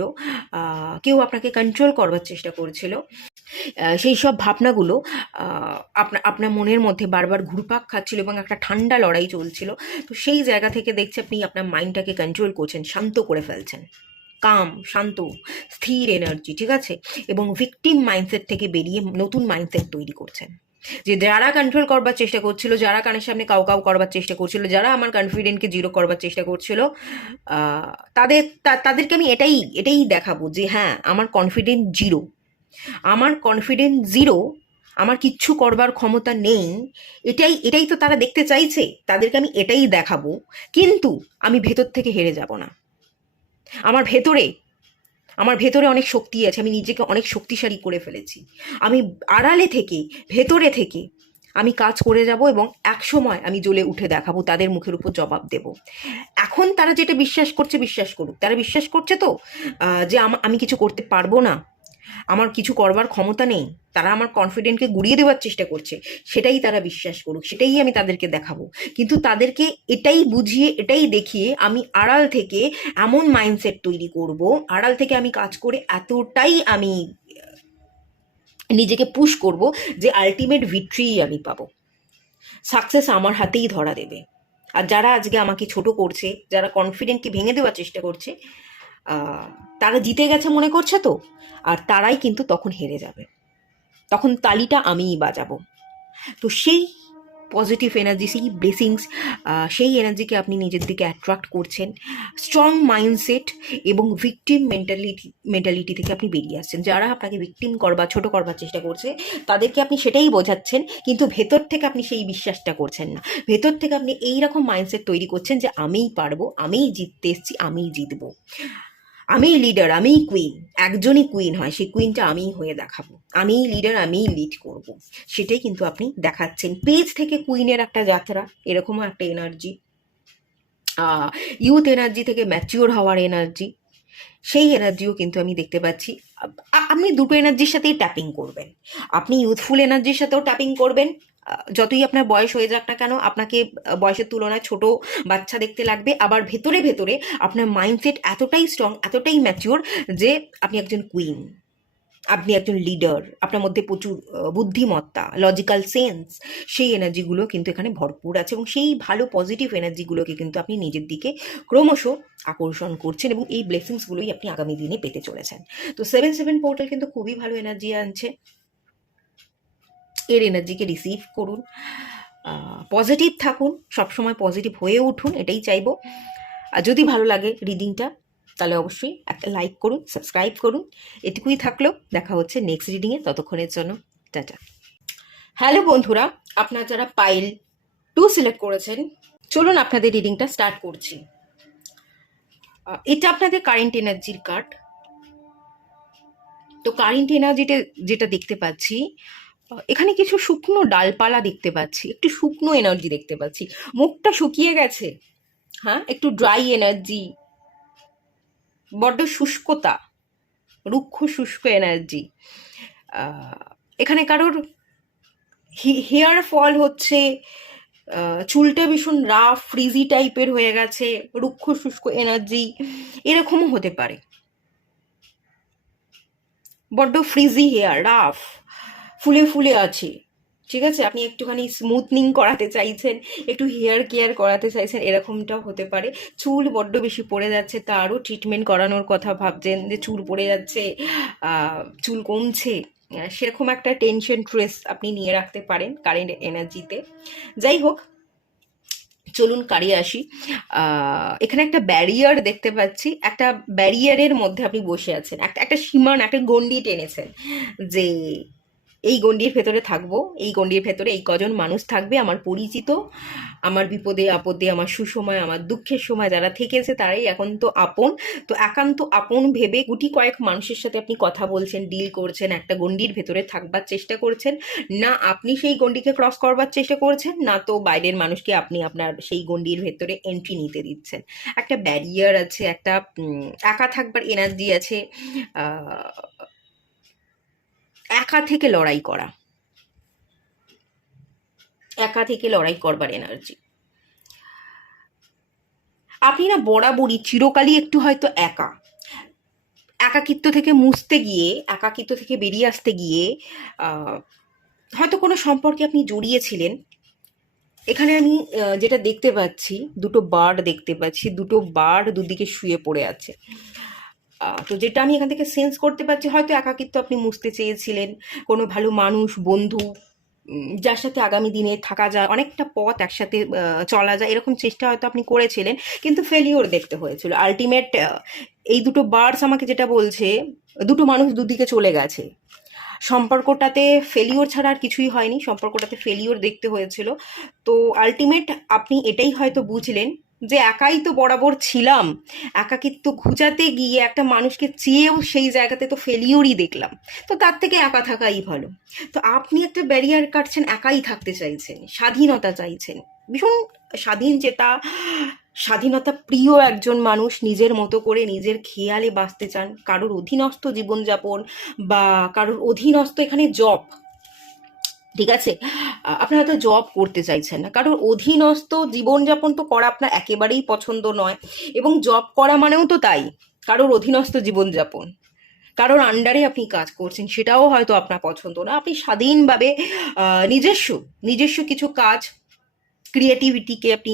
কেউ আপনাকে কন্ট্রোল করবার চেষ্টা করছিল, সেই সব ভাবনাগুলো আপনার মনের মধ্যে বারবার ঘুরপাক খাচ্ছিল, এবং একটা ঠান্ডা লড়াই চলছিল। তো সেই জায়গা থেকে দেখছি আপনি আপনার মাইন্ডটাকে কন্ট্রোল করছেন, শান্ত করে ফেলছেন, কাম, শান্ত, স্থির এনার্জি, ঠিক আছে, এবং ভিকটিম মাইন্ডসেট থেকে বেরিয়ে নতুন মাইন্ডসেট তৈরি করছেন। যে যারা কন্ট্রোল করবার চেষ্টা করছিল, যারা কানের সামনে কাউ কাউ করবার চেষ্টা করছিল, যারা আমার কনফিডেন্টকে জিরো করবার চেষ্টা করছিল, তাদেরকে আমি এটাই এটাই দেখাবো যে হ্যাঁ, আমার কনফিডেন্ট জিরো, আমার কনফিডেন্ট জিরো, আমার কিচ্ছু করবার ক্ষমতা নেই। এটাই এটাই তো তারা দেখতে চাইছে, তাদেরকে আমি এটাই দেখাবো। কিন্তু আমি ভেতর থেকে হেরে যাব না। আমার ভেতরে আমার ভেতরে অনেক শক্তি আছে, আমি নিজেকে অনেক শক্তিশালী করে ফেলেছি। আমি আড়ালে থেকে, ভেতরে থেকে আমি কাজ করে যাব এবং একসময় আমি জ্বলে উঠে দেখাবো, তাদের মুখের উপর জবাব দেব। এখন তারা যেটা বিশ্বাস করছে বিশ্বাস করুক, তারা বিশ্বাস করছে তো যে আমি কিছু করতে পারবো না, আমার কিছু করবার ক্ষমতা নেই, তারা আমার কনফিডেন্টকে গুড়িয়ে দেওয়ার চেষ্টা করছে, সেটাই তারা বিশ্বাস করুক, সেটাই আমি তাদেরকে দেখাবো। কিন্তু তাদেরকে এটাই বুঝিয়ে, এটাই দেখিয়ে আমি আড়াল থেকে এমন মাইন্ডসেট তৈরি করব, আড়াল থেকে আমি কাজ করে এতটাই আমি নিজেকে পুশ করব যে আলটিমেট ভিক্টরিই আমি পাবো, সাকসেস আমার হাতেই ধরা দেবে। আর যারা আজকে আমাকে ছোট করছে, যারা কনফিডেন্টকে ভেঙে দেওয়ার চেষ্টা করছে, তারা জিতে গেছে মনে করছে তো, আর তারাই কিন্তু তখন হেরে যাবে, তখন তালিটা আমিই বাজাবো। তো সেই পজিটিভ এনার্জি, সেই ব্লেসিংস, সেই এনার্জিকে আপনি নিজের দিকে অ্যাট্রাক্ট করছেন। স্ট্রং মাইন্ডসেট এবং ভিকটিম মেন্টালিটি থেকে আপনি বেরিয়ে আসছেন। যারা আপনাকে ভিকটিম করবার, ছোট করবার চেষ্টা করছে, তাদেরকে আপনি সেটাই বোঝাচ্ছেন, কিন্তু ভেতর থেকে আপনি সেই বিশ্বাসটা করছেন না। ভেতর থেকে আপনি এইরকম মাইন্ডসেট তৈরি করছেন যে আমিই পারবো, আমিই জিততে এসেছি, আমিই জিতবো, আমিই লিডার, আমিই কুইন। একজনই কুইন হয়, সেই কুইনটা আমিই হয়ে দেখাবো, আমিই লিডার, আমিই লিড করব। সেটাই কিন্তু আপনি দেখাচ্ছেন। পেজ থেকে কুইনের একটা যাত্রা, এরকমও একটা এনার্জি, ইউথ এনার্জি থেকে ম্যাচিওর হওয়ার এনার্জি, সেই এনার্জিও কিন্তু আমি দেখতে পাচ্ছি। আপনি দুটো এনার্জির সাথেই ট্যাপিং করবেন, আপনি ইউথফুল এনার্জির সাথেও ট্যাপিং করবেন। যতই আপনার বয়স হয়ে যাক না কেন, আপনাকে বয়সের তুলনায় ছোট বাচ্চা দেখতে লাগবে। আবার ভেতরে ভেতরে আপনার মাইন্ডসেট এতটাই স্ট্রং, এতটাই ম্যাচিওর যে আপনি একজন কুইন, আপনি একজন লিডার, আপনার মধ্যে প্রচুর বুদ্ধিমত্তা, লজিক্যাল সেন্স, সেই এনার্জিগুলো কিন্তু এখানে ভরপুর আছে। এবং সেই ভালো পজিটিভ এনার্জিগুলোকে কিন্তু আপনি নিজের দিকে ক্রমশ আকর্ষণ করছেন, এবং এই ব্লেসিংসগুলোই আপনি আগামী দিনে পেতে চলেছেন। তো 7/7 পোর্টাল কিন্তু খুবই ভালো এনার্জি আনছে, এর এনার্জিকে রিসিভ করুন, পজিটিভ থাকুন, সবসময় পজিটিভ হয়ে উঠুন, এটাই চাইবো। আর যদি ভালো লাগে রিডিংটা, তাহলে অবশ্যই একটা লাইক করুন, সাবস্ক্রাইব করুন। এটুকুই থাকলো, দেখা হচ্ছে নেক্সট রিডিংয়ে, ততক্ষণের জন্য টাটা। হ্যালো বন্ধুরা, আপনারা যারা পাইল 2 সিলেক্ট করেছেন, চলুন আপনাদের রিডিংটা স্টার্ট করছি। এটা আপনাদের কারেন্ট এনার্জির কার্ড। তো কারেন্ট এনার্জিতে যেটা দেখতে পাচ্ছি, এখানে কিছু শুকনো ডালপালা দেখতে পাচ্ছি, একটু শুকনো এনার্জি দেখতে পাচ্ছি, মুখটা শুকিয়ে গেছে, হ্যাঁ, একটু ড্রাই এনার্জি, বড্ড শুষ্কতা, রুক্ষ শুষ্ক এনার্জি। এখানে কারোর হেয়ার ফল হচ্ছে, চুলটা ভীষণ রাফ ফ্রিজি টাইপের হয়ে গেছে, রুক্ষ শুষ্ক এনার্জি, এরকমও হতে পারে। বড্ড ফ্রিজি হেয়ার, রাফ, ফুলে ফুলে আছে, ঠিক আছে, আপনি একটুখানি স্মুথনিং করাতে চাইছেন, একটু হেয়ার কেয়ার করাতে চাইছেন, এরকমটাও হতে পারে। চুল বড্ড বেশি পড়ে যাচ্ছে, তারও ট্রিটমেন্ট করানোর কথা ভাবছেন, যে চুল পড়ে যাচ্ছে, চুল কমছে, সেরকম একটা টেনশন, স্ট্রেস আপনি নিয়ে রাখতে পারেন কারেন্ট এনার্জিতে। যাই হোক, চলুন কারিয়ে আসি। এখানে একটা ব্যারিয়ার দেখতে পাচ্ছি, একটা ব্যারিয়ারের মধ্যে আপনি বসে আছেন, একটা সীমানা, একটা গণ্ডি টেনেছেন, যে এই গণ্ডির ভেতরে থাকবো, এই গণ্ডির ভেতরে এই কজন মানুষ থাকবে, আমার পরিচিত, আমার বিপদে আপদে, আমার সুসময়, আমার দুঃখের সময় যারা থেকেছে তারাই এখন তো আপন। তো একান্ত আপন ভেবে গুটি কয়েক মানুষের সাথে আপনি কথা বলছেন, ডিল করছেন, একটা গণ্ডির ভেতরে থাকবার চেষ্টা করছেন। না আপনি সেই গণ্ডিকে ক্রস করবার চেষ্টা করছেন, না তো বাইরের মানুষকে আপনি আপনার সেই গণ্ডির ভেতরে এন্ট্রি নিতে দিচ্ছেন। একটা ব্যারিয়ার আছে, একটা একা থাকবার এনার্জি আছে, একা থেকে লড়াই করা, একা থেকে লড়াই করবার এনার্জি। আপনি না বরাবরই চিরকালই একটু হয়তো একা, একাকিত্ব থেকে মুছতে গিয়ে, একাকিত্ব থেকে বেরিয়ে আসতে গিয়ে হয়তো কোনো সম্পর্কে আপনি জড়িয়েছিলেন। এখানে আমি যেটা দেখতে পাচ্ছি, দুটো বার্ড দেখতে পাচ্ছি, দুটো বার্ড দুদিকে শুয়ে পড়ে আছে। তো যেটা আমি এখান থেকে সেন্স করতে পারছি, হয়তো একাকিত্ব আপনি মুছতে চেয়েছিলেন, কোনো ভালো মানুষ, বন্ধু, যার সাথে আগামী দিনে থাকা যায়, অনেকটা পথ একসাথে চলা যায়, এরকম চেষ্টা হয়তো আপনি করেছিলেন, কিন্তু ফেলিওর দেখতে হয়েছিল আলটিমেট। এই দুটো বার্ডস আমাকে যেটা বলছে, দুটো মানুষ দুদিকে চলে গেছে, সম্পর্কটাতে ফেলিওর ছাড়া আর কিছুই হয়নি, সম্পর্কটাতে ফেলিওর দেখতে হয়েছিল। তো আলটিমেট আপনি এটাই হয়তো বুঝলেন যে একাই তো বরাবর ছিলাম, একাকিত্ব ঘুচাতে গিয়ে একটা মানুষকে চেয়েও সেই জায়গাতে তো ফেলিওরই দেখলাম, তো তার থেকে একা থাকাই ভালো। তো আপনি একটা ব্যারিয়ার কাটছেন, একাই থাকতে চাইছেন, স্বাধীনতা চাইছেন, ভীষণ স্বাধীন চেতা, স্বাধীনতা প্রিয় একজন মানুষ, নিজের মতো করে নিজের খেয়ালে বাঁচতে চান, কারোর অধীনস্থ জীবনযাপন বা কারোর অধীনস্থ এখানে জব, ঠিক আছে, আপনি হয়তো জব করতে চাইছেন না, কারোর অধীনস্থ জীবনযাপন তো করা আপনার একেবারেই পছন্দ নয়, এবং জব করা মানেও তো তাই, কারোর অধীনস্থ জীবনযাপন, কারোর আন্ডারে আপনি কাজ করছেন, সেটাও হয়তো আপনার পছন্দ না। আপনি স্বাধীনভাবে নিজস্ব নিজস্ব কিছু কাজ, ক্রিয়েটিভিটিকে আপনি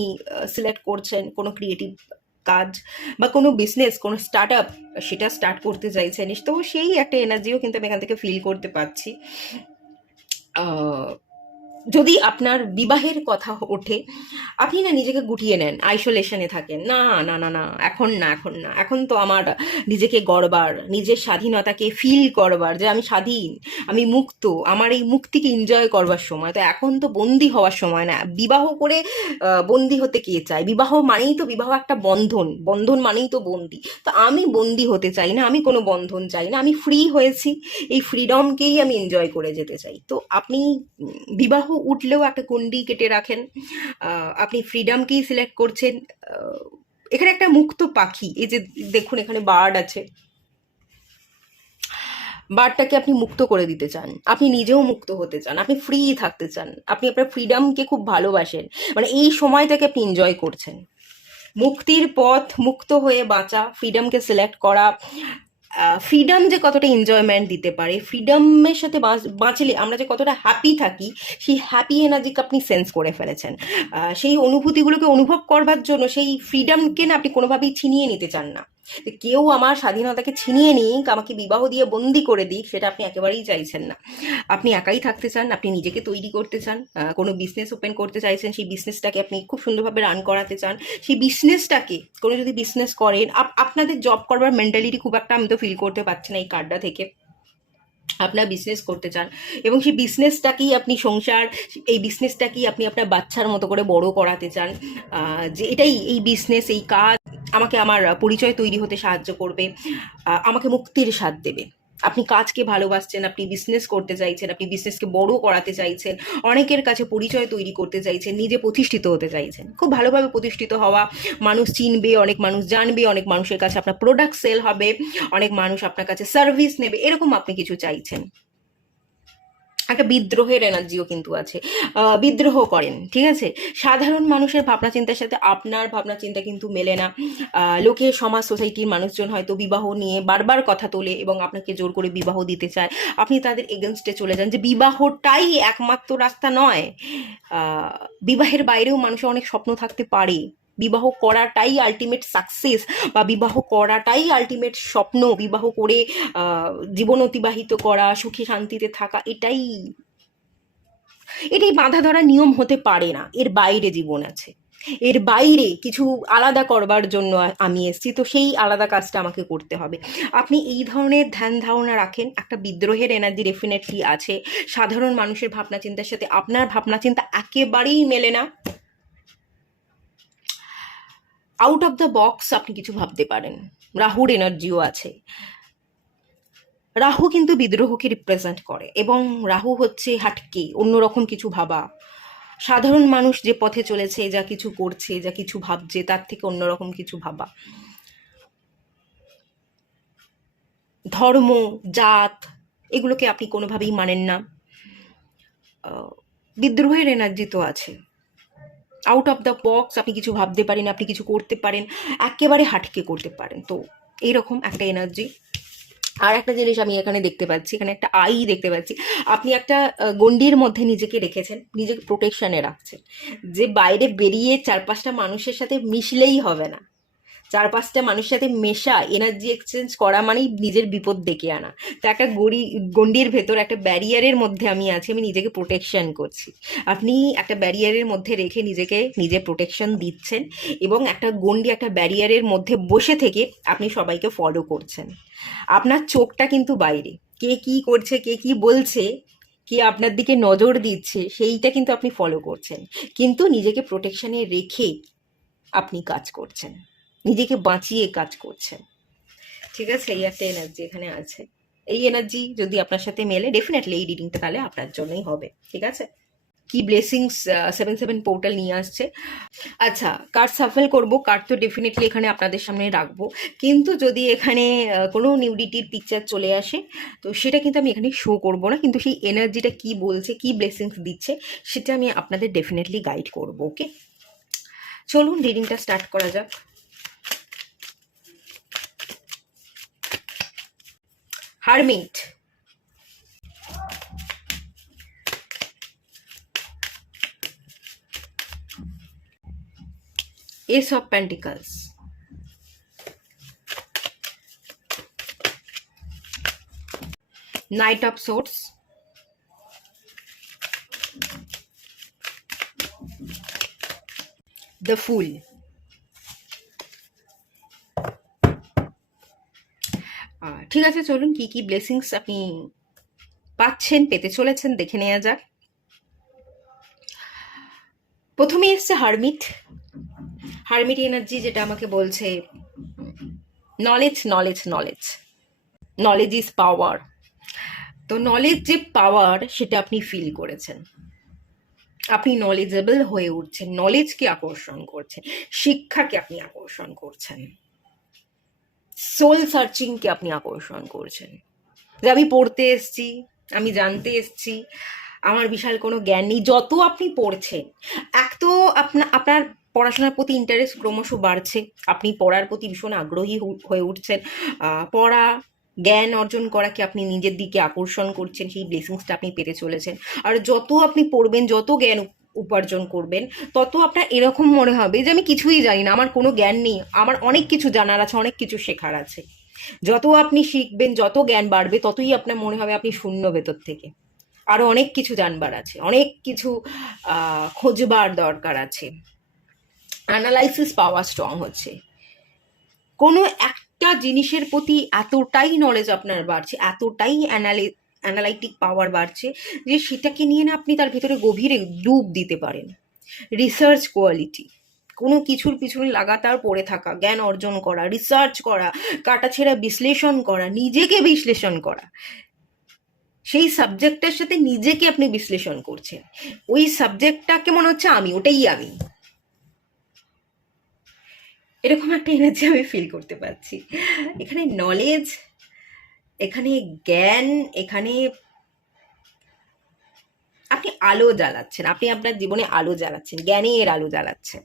সিলেক্ট করছেন, কোনো ক্রিয়েটিভ কাজ বা কোনো বিজনেস, কোনো স্টার্ট আপ, সেটা স্টার্ট করতে চাইছেন, তো সেই একটা এনার্জিও কিন্তু আমি এখান থেকে ফিল করতে পারছি। যদি আপনার বিবাহের কথা ওঠে, আপনি না নিজেকে গুটিয়ে নেন, আইসোলেশনে থাকেন, না না না না, এখন না, এখন না, এখন তো আমার নিজেকে গড়বার, নিজের স্বাধীনতাকে ফিল করবার, যে আমি স্বাধীন, আমি মুক্ত, আমার এই মুক্তিকে এনজয় করবার সময়, তো এখন তো বন্দি হওয়ার সময় না। বিবাহ করে বন্দি হতে কে চায়? বিবাহ মানেই তো, বিবাহ একটা বন্ধন, বন্ধন মানেই তো বন্দি, তো আমি বন্দি হতে চাই না, আমি কোনো বন্ধন চাই না, আমি ফ্রি হয়েছি, এই ফ্রিডমকেই আমি এনজয় করে যেতে চাই। তো আপনি বিবাহ উঠলেও একটা গণ্ডি কেটে রাখেন, আপনি ফ্রিডমকেই সিলেক্ট করছেন। এখানে একটা মুক্ত পাখি, এই যে দেখুন এখানে বার্ড আছে, বার্ডটাকে আপনি মুক্ত করে দিতে চান, আপনি নিজেও মুক্ত হতে চান, আপনি ফ্রি থাকতে চান, আপনি আপনার ফ্রিডমকে খুব ভালোবাসেন, মানে এই সময়টাকে আপনি এনজয় করছেন। মুক্তির পথ, মুক্ত হয়ে বাঁচা, ফ্রিডমকে সিলেক্ট করা, ফ্রিডম যে কতটা এনজয়মেন্ট দিতে পারে, ফ্রিডমের সাথে বাঁচলে আমরা যে কতটা হ্যাপি থাকি, সেই হ্যাপি এনার্জিকে আপনি সেন্স করে ফেলেছেন। সেই অনুভূতিগুলোকে অনুভব করবার জন্য সেই ফ্রিডমকে না আপনি কোনোভাবেই ছিনিয়ে নিতে চান না, কেউ আমার স্বাধীনতাকে ছিনিয়ে নিক, আমাকে বিবাহ দিয়ে বন্দি করে দিক, সেটা আপনি একেবারেই চাইছেন না। আপনি একাই থাকতে চান, আপনি নিজেকে তৈরি করতে চান, কোনো বিজনেস ওপেন করতে চাইছেন, সেই বিজনেসটাকে আপনি খুব সুন্দরভাবে রান করাতে চান, সেই বিজনেসটাকে কোনো যদি বিজনেস করেন, আপনাদের জব করবার মেন্টালিটি খুব একটা আমি তো ফিল করতে পারছি না এই কার্ডটা থেকে, আপনার বিজনেস করতে চান, এবং সেই বিজনেসটাকেই আপনি সংসার, এই বিজনেসটাকেই আপনি আপনার বাচ্চার মতো করে বড় করাতে চান, যে এটাই, এই বিজনেস, এই কাজ আমাকে আমার পরিচয় তৈরি হতে সাহায্য করবে, আমাকে মুক্তির স্বাদ দেবে। আপনি কাজকে ভালোবাসছেন, আপনি বিজনেস করতে চাইছেন, আপনি বিজনেসকে বড় করাতে চাইছেন, অনেকের কাছে পরিচয় তৈরি করতে চাইছেন, নিজে প্রতিষ্ঠিত হতে চাইছেন, খুব ভালোভাবে প্রতিষ্ঠিত হওয়া, মানুষ চিনবে, অনেক মানুষ জানবে, অনেক মানুষের কাছে আপনার প্রোডাক্ট সেল হবে, অনেক মানুষ আপনার কাছে সার্ভিস নেবে, এরকম আপনি কিছু চাইছেন। একটা বিদ্রোহের এনার্জিও কিন্তু আছে, বিদ্রোহ করেন, ঠিক আছে। সাধারণ মানুষের ভাবনা চিন্তার সাথে আপনার ভাবনা চিন্তা কিন্তু মেলে না। লোকে, সমাজ, সোসাইটির মানুষজন হয়তো বিবাহ নিয়ে বারবার কথা তোলে এবং আপনাকে জোর করে বিবাহ দিতে চায়, আপনি তাদের এগেনস্টে চলে যান, যে বিবাহটাই একমাত্র রাস্তা নয়, বিবাহের বাইরেও মানুষের অনেক স্বপ্ন থাকতে পারে, বিবাহ করাটাই আলটিমেট সাকসেস, বা বিবাহ করাটাই আলটিমেট স্বপ্ন, বিবাহ করে জীবন অতিবাহিত করা, সুখে শান্তিতে থাকা, এটাই এটাই বাঁধা ধরা নিয়ম হতে পারে না, এর বাইরে জীবন আছে, এর বাইরে কিছু আলাদা করবার জন্য আমি এসেছি, তো সেই আলাদা কাজটা আমাকে করতে হবে। আপনি এই ধরনের ধ্যান ধারণা রাখেন, একটা বিদ্রোহের এনার্জি ডেফিনেটলি আছে, সাধারণ মানুষের ভাবনা চিন্তার সাথে আপনার ভাবনা চিন্তা একেবারেই মেলে না, আউট অফ দ্য বক্স আপনি কিছু ভাবতে পারেন, রাহুর এনার্জিও আছে, রাহু কিন্তু বিদ্রোহকে রিপ্রেজেন্ট করে, এবং রাহু হচ্ছে হাটকে অন্যরকম কিছু ভাবা, সাধারণ মানুষ যে পথে চলেছে, যা কিছু করছে, যা কিছু ভাবছে, তার থেকে অন্যরকম কিছু ভাবা, ধর্ম, জাত, এগুলোকে আপনি কোনোভাবেই মানেন না, বিদ্রোহের এনার্জি তো আছে, আউট অফ দ্য বক্স আপনি কিছু ভাবতে পারেন, আপনি কিছু করতে পারেন, একেবারে হাটকে করতে পারেন, তো এইরকম একটা এনার্জি। আর একটা জিনিস আমি এখানে দেখতে পাচ্ছি, এখানে একটা আই দেখতে পাচ্ছি, আপনি একটা গণ্ডির মধ্যে নিজেকে রেখেছেন, নিজেকে প্রোটেকশনে রাখছেন, যে বাইরে বেরিয়ে চার পাঁচটা মানুষের সাথে মিশলেই হবে না, চার পাঁচটা মানুষের সাথে মেশা, এনার্জি এক্সচেঞ্জ করা মানেই নিজের বিপদ ডেকে আনা। তো একটা গণ্ডির ভেতর, একটা ব্যারিয়ারের মধ্যে আমি আছি, আমি নিজেকে প্রোটেকশন করছি। আপনি একটা ব্যারিয়ারের মধ্যে রেখে নিজেকে নিজে প্রোটেকশন দিচ্ছেন, এবং একটা গণ্ডি, একটা ব্যারিয়ারের মধ্যে বসে থেকে আপনি সবাইকে ফলো করছেন। আপনার চোখটা কিন্তু বাইরে, কে কি করছে, কে কি বলছে, কে আপনার দিকে নজর দিচ্ছে, সেইটা কিন্তু আপনি ফলো করছেন, কিন্তু নিজেকে প্রোটেকশনে রেখে আপনি কাজ করছেন, নিজেকে বাঁচিয়ে কাজ করছেন। ঠিক আছে, এই একটা এনার্জি এখানে আছে। এই এনার্জি যদি আপনার সাথে মেলে, ডেফিনেটলি এই রিডিংটা তাহলে আপনার জন্যই হবে। ঠিক আছে, কি ব্লেসিংস 7/7 পোর্টাল নিয়ে আসছে। আচ্ছা, কার্ড সাফল করব, কার্ড তো ডেফিনেটলি এখানে আপনাদের সামনে রাখবো, কিন্তু যদি এখানে কোনো নিউডিটির পিকচার চলে আসে, তো সেটা কিন্তু আমি এখানে শো করব না, কিন্তু সেই এনার্জিটা কি বলছে, কি ব্লেসিংস দিচ্ছে, সেটা আমি আপনাদের ডেফিনেটলি গাইড করব। ওকে, চলুন রিডিংটা স্টার্ট করা যাক। Hermit, Ace of Pentacles, Knight of Swords, The Fool, ঠিক আছে, চলুন কি কি ব্লেসিংস আপনি পাচ্ছেন, পেতে চলেছেন, দেখে নেওয়া যাক। প্রথমে এসছে হারমিট। হারমিট এনার্জি যেটা আমাকে বলছে knowledge, knowledge, knowledge, knowledge is power. তো নলেজ যে পাওয়ার, সেটা আপনি ফিল করেছেন, আপনি নলেজেবল হয়ে উঠছেন, নলেজকে আকর্ষণ করছেন, শিক্ষাকে আপনি আকর্ষণ করছেন, সোল সার্চিংকে আপনি আকর্ষণ করছেন, যে আমি পড়তে এসছি, আমি জানতে এসছি, আমার বিশাল কোনো জ্ঞান নেই। যত আপনি পড়ছেন, এক তো আপনার পড়াশোনার প্রতি ইন্টারেস্ট ক্রমশ বাড়ছে, আপনি পড়ার প্রতি ভীষণ আগ্রহী হয়ে উঠছেন, পড়া, জ্ঞান অর্জন করাকে আপনি নিজের দিকে আকর্ষণ করছেন, সেই ব্লেসিংসটা আপনি পেতে চলেছেন। আর যত আপনি পড়বেন, যত জ্ঞান উপার্জন করবেন, তত আপনার এরকম মনে হবে যে আমি কিছুই জানি না, আমার কোনো জ্ঞান নেই, আমার অনেক কিছু জানার আছে, অনেক কিছু শেখার আছে। যত আপনি শিখবেন, যত জ্ঞান বাড়বে, ততই আপনার মনে হবে আপনি শূন্য ভেতর থেকে, আরো অনেক কিছু জানবার আছে, অনেক কিছু খোঁজবার দরকার আছে। অ্যানালাইসিস পাওয়ার স্ট্রং হচ্ছে, কোনো একটা জিনিসের প্রতি এতটাই নলেজ আপনার বাড়ছে, এতটাই অ্যানালাইটিক পাওয়ার বাড়ছে, যে সেটাকে নিয়ে না আপনি তার ভিতরে গভীরে ডুব দিতে পারেন। রিসার্চ কোয়ালিটি, কোনো কিছুর পিছনে লাগাতার পড়ে থাকা, জ্ঞান অর্জন করা, রিসার্চ করা, কাটাছেঁড়া বিশ্লেষণ করা, নিজেকে বিশ্লেষণ করা, সেই সাবজেক্টের সাথে নিজেকে আপনি বিশ্লেষণ করছেন, ওই সাবজেক্টটাকে মনে হচ্ছে আমি, ওটাই আমি, এরকম একটা এনার্জি আমি ফিল করতে পারছি। এখানে নলেজ, এখানে জ্ঞান, এখানে আপনি আলো জ্বালাচ্ছেন, আপনি আপনার জীবনে আলো জ্বালাচ্ছেন, জ্ঞানের আলো জ্বালাচ্ছেন।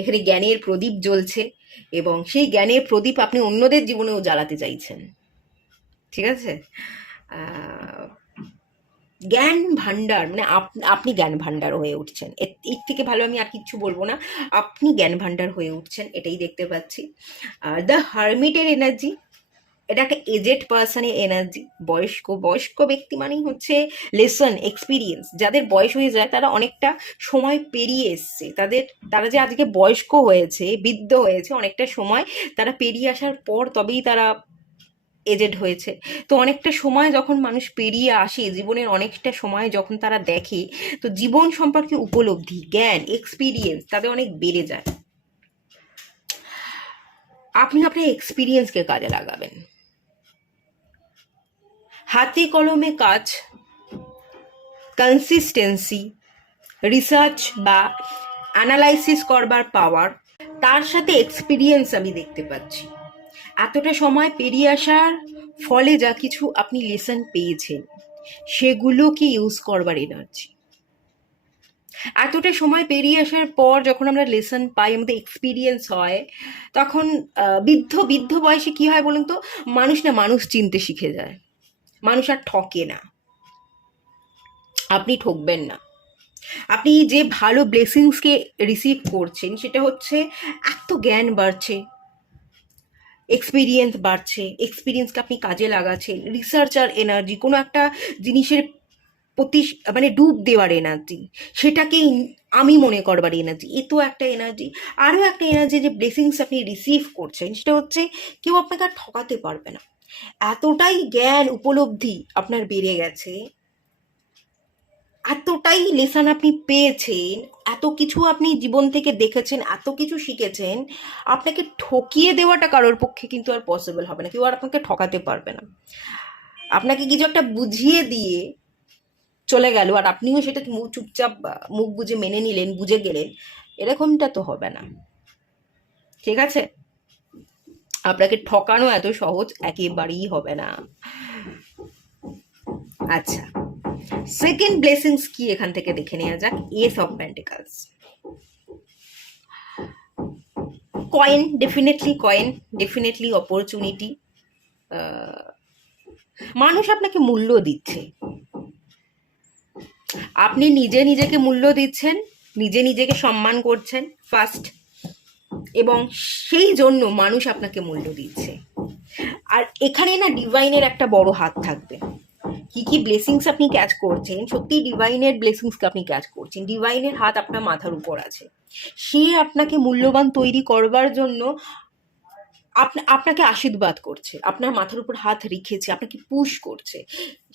এখানে জ্ঞানের প্রদীপ জ্বলছে, এবং সেই জ্ঞানের প্রদীপ আপনি অন্যদের জীবনেও জ্বালাতে চাইছেন। ঠিক আছে, জ্ঞান ভান্ডার, মানে আপনি জ্ঞান ভান্ডার হয়ে উঠছেন, এর থেকে ভালো আমি আর কিচ্ছু বলবো না, আপনি জ্ঞান ভান্ডার হয়ে উঠছেন, এটাই দেখতে পাচ্ছি। দ্য হারমিটের এনার্জি, এটা একটা এজেড পার্সনের এনার্জি। বয়স্ক বয়স্ক ব্যক্তি মানেই হচ্ছে লেসন, এক্সপিরিয়েন্স। যাদের বয়স হয়ে যায়, তারা অনেকটা সময় পেরিয়ে এসছে, তারা যে আজকে বয়স্ক হয়েছে, বৃদ্ধ হয়েছে, অনেকটা সময় তারা পেরিয়ে আসার পর তবেই তারা এজেড হয়েছে। তো অনেকটা সময় যখন মানুষ পেরিয়ে আসে, জীবনের অনেকটা সময় যখন তারা দেখে, তো জীবন সম্পর্কে উপলব্ধি, জ্ঞান, এক্সপিরিয়েন্স তাদের অনেক বেড়ে যায়। আপনি আপনার এক্সপিরিয়েন্সকে কাজে লাগাবেন, হাতে কলমে কাজ, কনসিস্টেন্সি, রিসার্চ বা অ্যানালাইসিস করবার পাওয়ার, তার সাথে এক্সপিরিয়েন্স আমি দেখতে পাচ্ছি। এতটা সময় পেরিয়ে আসার ফলে যা কিছু আপনি লেসন পেয়েছেন, সেগুলোকে ইউজ করবার এনার্জি। এতটা সময় পেরিয়ে আসার পর যখন আমরা লেসন পাই, আমাদের এক্সপিরিয়েন্স হয়, তখন বৃদ্ধ বয়সে কি হয় বলুন তো, মানুষ চিনতে শিখে যায়, মানুষ আর ঠকে না, আপনি ঠকবেন না। আপনি যে ভালো ব্লেসিংসকে রিসিভ করছেন সেটা হচ্ছে এত জ্ঞান বাড়ছে, এক্সপিরিয়েন্স বাড়ছে, এক্সপিরিয়েন্সকে আপনি কাজে লাগাচ্ছেন, রিসার্চার এনার্জি, কোনো একটা জিনিসের প্রতি মানে ডুব দেওয়ার এনার্জি, সেটাকেই আমি মনে করবার এনার্জি, এ তো একটা এনার্জি। আরও একটা এনার্জি যে ব্লেসিংস আপনি রিসিভ করছেন সেটা হচ্ছে কেউ আপনাকে আর ঠকাতে পারবে না। এতটাই জ্ঞান উপলব্ধি আপনার বেড়ে গেছে, এতটাই লেসন আপনি পেয়েছেন, এত কিছু আপনি জীবন থেকে দেখেছেন, এত কিছু শিখেছেন, আপনাকে ঠকিয়ে দেওয়াটা কারোর পক্ষে কিন্তু আর পসিবল হবে না, কেউ আর আপনাকে ঠকাতে পারবে না। আপনাকে কিছু একটা বুঝিয়ে দিয়ে চলে গেল আর আপনিও সেটা চুপচাপ মুখ বুঝে মেনে নিলেন, বুঝে গেলেন, এরকমটা তো হবে না। ঠিক আছে, আপনাকে ঠকানো এত সহজ একেবারেই হবে না। আচ্ছা, সেকেন্ড ব্লেসিংস কি এখান থেকে দেখে নেওয়া যাক। S of pentacles, coin, definitely opportunity. মানুষ আপনাকে মূল্য দিচ্ছে, আপনি নিজে নিজেকে মূল্য দিচ্ছেন, নিজে নিজেকে সম্মান করছেন ফার্স্ট, এবং সেই জন্য মানুষ আপনাকে মূল্য দিচ্ছে। আর এখানে না ডিভাইনের একটা বড় হাত থাকবে। কি কি ব্লেসিংস আপনি ক্যাচ করছেন, সত্যি ডিভাইনের ব্লেসিংসকে আপনি ক্যাচ করছেন, ডিভাইনের হাত আপনার মাথার উপর আছে। সে আপনাকে মূল্যবান তৈরি করবার জন্য আপনাকে আশীর্বাদ করছে, আপনার মাথার উপর হাত রেখেছে, আপনাকে পুশ করছে,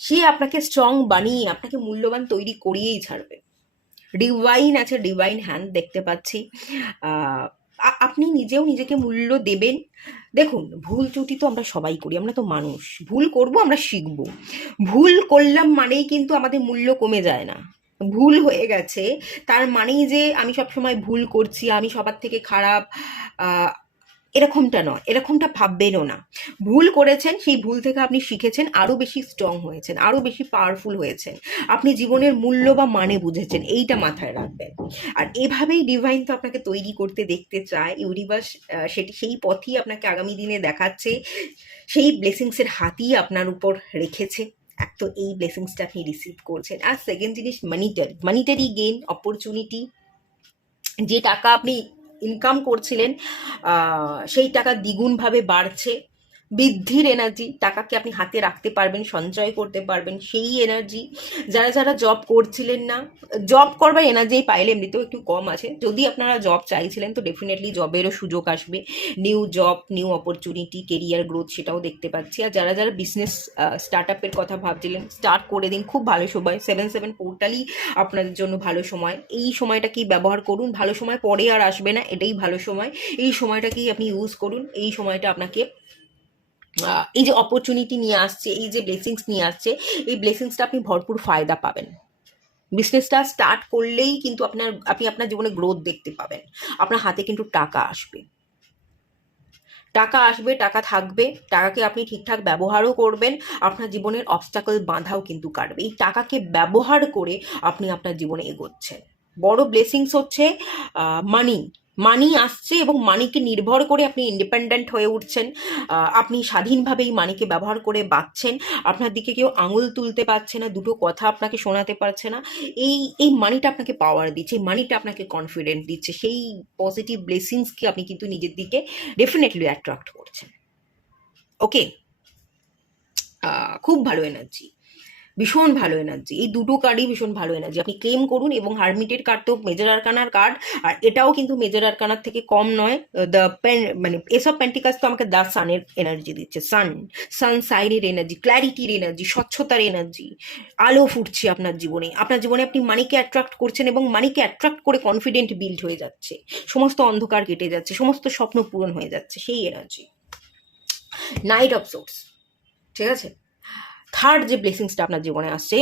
সে আপনাকে স্ট্রং বানিয়ে আপনাকে মূল্যবান তৈরি করিয়েই ছাড়বে। ডিভাইন আছে, ডিভাইন হ্যান্ড দেখতে পাচ্ছি। আপনি নিজেও নিজেকে মূল্য দেবেন। দেখুন, ভুল ত্রুটি তো আমরা সবাই করি, আমরা তো মানুষ, ভুল করব, আমরা শিখব। ভুল করলাম মানেই কিন্তু আমাদের মূল্য কমে যায় না। ভুল হয়ে গেছে তার মানেই যে আমি সবসময় ভুল করছি, আমি সবার থেকে খারাপ, এরকমটা নয়, এরকমটা ভাববেনও না। ভুল করেছেন, সেই ভুল থেকে আপনি শিখেছেন, আরও বেশি স্ট্রং হয়েছেন, আরও বেশি পাওয়ারফুল হয়েছেন, আপনি জীবনের মূল্য বা মানে বুঝেছেন, এইটা মাথায় রাখবেন। আর এভাবেই ডিভাইন তো আপনাকে তৈরি করতে দেখতে চায়, ইউনিভার্স সেই পথই আপনাকে আগামী দিনে দেখাচ্ছে, সেই ব্লেসিংসের হাতই আপনার উপর রেখেছে। এক তো এই ব্লেসিংসটা আপনি রিসিভ করছেন। আর সেকেন্ড জিনিস মানিটারি গেইন, অপরচুনিটি। যে টাকা আপনি ইনকাম করছিলেন সেই টাকা দ্বিগুণভাবে বাড়ছে, বৃদ্ধির এনার্জি, টাকাকে আপনি হাতে রাখতে পারবেন, সঞ্চয় করতে পারবেন, সেই এনার্জি। যারা যারা জব করছিলেন না, জব করবার এনার্জি পাইলে এমনিতেও একটু কম আছে, যদি আপনারা জব চাইছিলেন তো ডেফিনেটলি জবেরও সুযোগ আসবে, new job, new opportunity, career growth, সেটাও দেখতে পাচ্ছি। আর যারা যারা বিজনেস স্টার্ট আপের কথা ভাবছিলেন, স্টার্ট করে দিন, খুব ভালো সময়, 7/7 পোর্টালই আপনাদের জন্য ভালো সময়। এই সময়টাকেই ব্যবহার করুন, ভালো সময় পরে আর আসবে না, এটাই ভালো সময়, এই সময়টাকেই আপনি ইউজ করুন। এই সময়টা আপনাকে এই যে অপরচুনিটি নিয়ে আসছে, এই যে ব্লেসিংস নিয়ে আসছে, এই ব্লেসিংসটা আপনি ভরপুর ফায়দা পাবেন। বিজনেসটা স্টার্ট করলেই কিন্তু আপনি আপনার জীবনে গ্রোথ দেখতে পাবেন, আপনার হাতে কিন্তু টাকা আসবে, টাকা থাকবে, টাকাকে আপনি ঠিকঠাক ব্যবহারও করবেন, আপনার জীবনের অবস্টাকল বাঁধাও কিন্তু কাটবে। এই টাকাকে ব্যবহার করে আপনি আপনার জীবনে এগোচ্ছেন। বড় ব্লেসিংস হচ্ছে মানি, মানি আসছে এবং মানিকে নির্ভর করে আপনি ইন্ডিপেন্ডেন্ট হয়ে উঠছেন, আপনি স্বাধীনভাবে এই মানিকে ব্যবহার করে বাঁচছেন, আপনার দিকে কেউ আঙুল তুলতে পারছে না, দুটো কথা আপনাকে শোনাতে পারছে না। এই মানিটা আপনাকে পাওয়ার দিচ্ছে, মানিটা আপনাকে কনফিডেন্স দিচ্ছে, সেই পজিটিভ ব্লেসিংসকে আপনি কিন্তু নিজের দিকে ডেফিনেটলি অ্যাট্রাক্ট করছেন। ওকে, খুব ভালো এনার্জি, ভীষণ ভালো এনার্জি, এই দুটো কার্ডই ভীষণ ভালো এনার্জি। আপনি ক্লেম করুন, এবং হারমিটের কার্ড তো মেজর আরকানার কার্ড, আর এটাও কিন্তু মেজর আরকানার থেকে কম নয়। দ্য মানে এসব পেন্টিকাস তো আমাকে দ্য সানের এনার্জি দিচ্ছে, সানসাইনের এনার্জি, ক্ল্যারিটির এনার্জি, স্বচ্ছতার এনার্জি, আলো ফুটছে আপনার জীবনে, আপনি মানিকে অ্যাট্রাক্ট করছেন, এবং মানিকে অ্যাট্রাক্ট করে কনফিডেন্ট বিল্ড হয়ে যাচ্ছে, সমস্ত অন্ধকার কেটে যাচ্ছে, সমস্ত স্বপ্ন পূরণ হয়ে যাচ্ছে, সেই এনার্জি। নাইট অফ সোর্স, ঠিক আছে। থার্ড যে ব্লেসিংসটা আপনার জীবনে আসছে,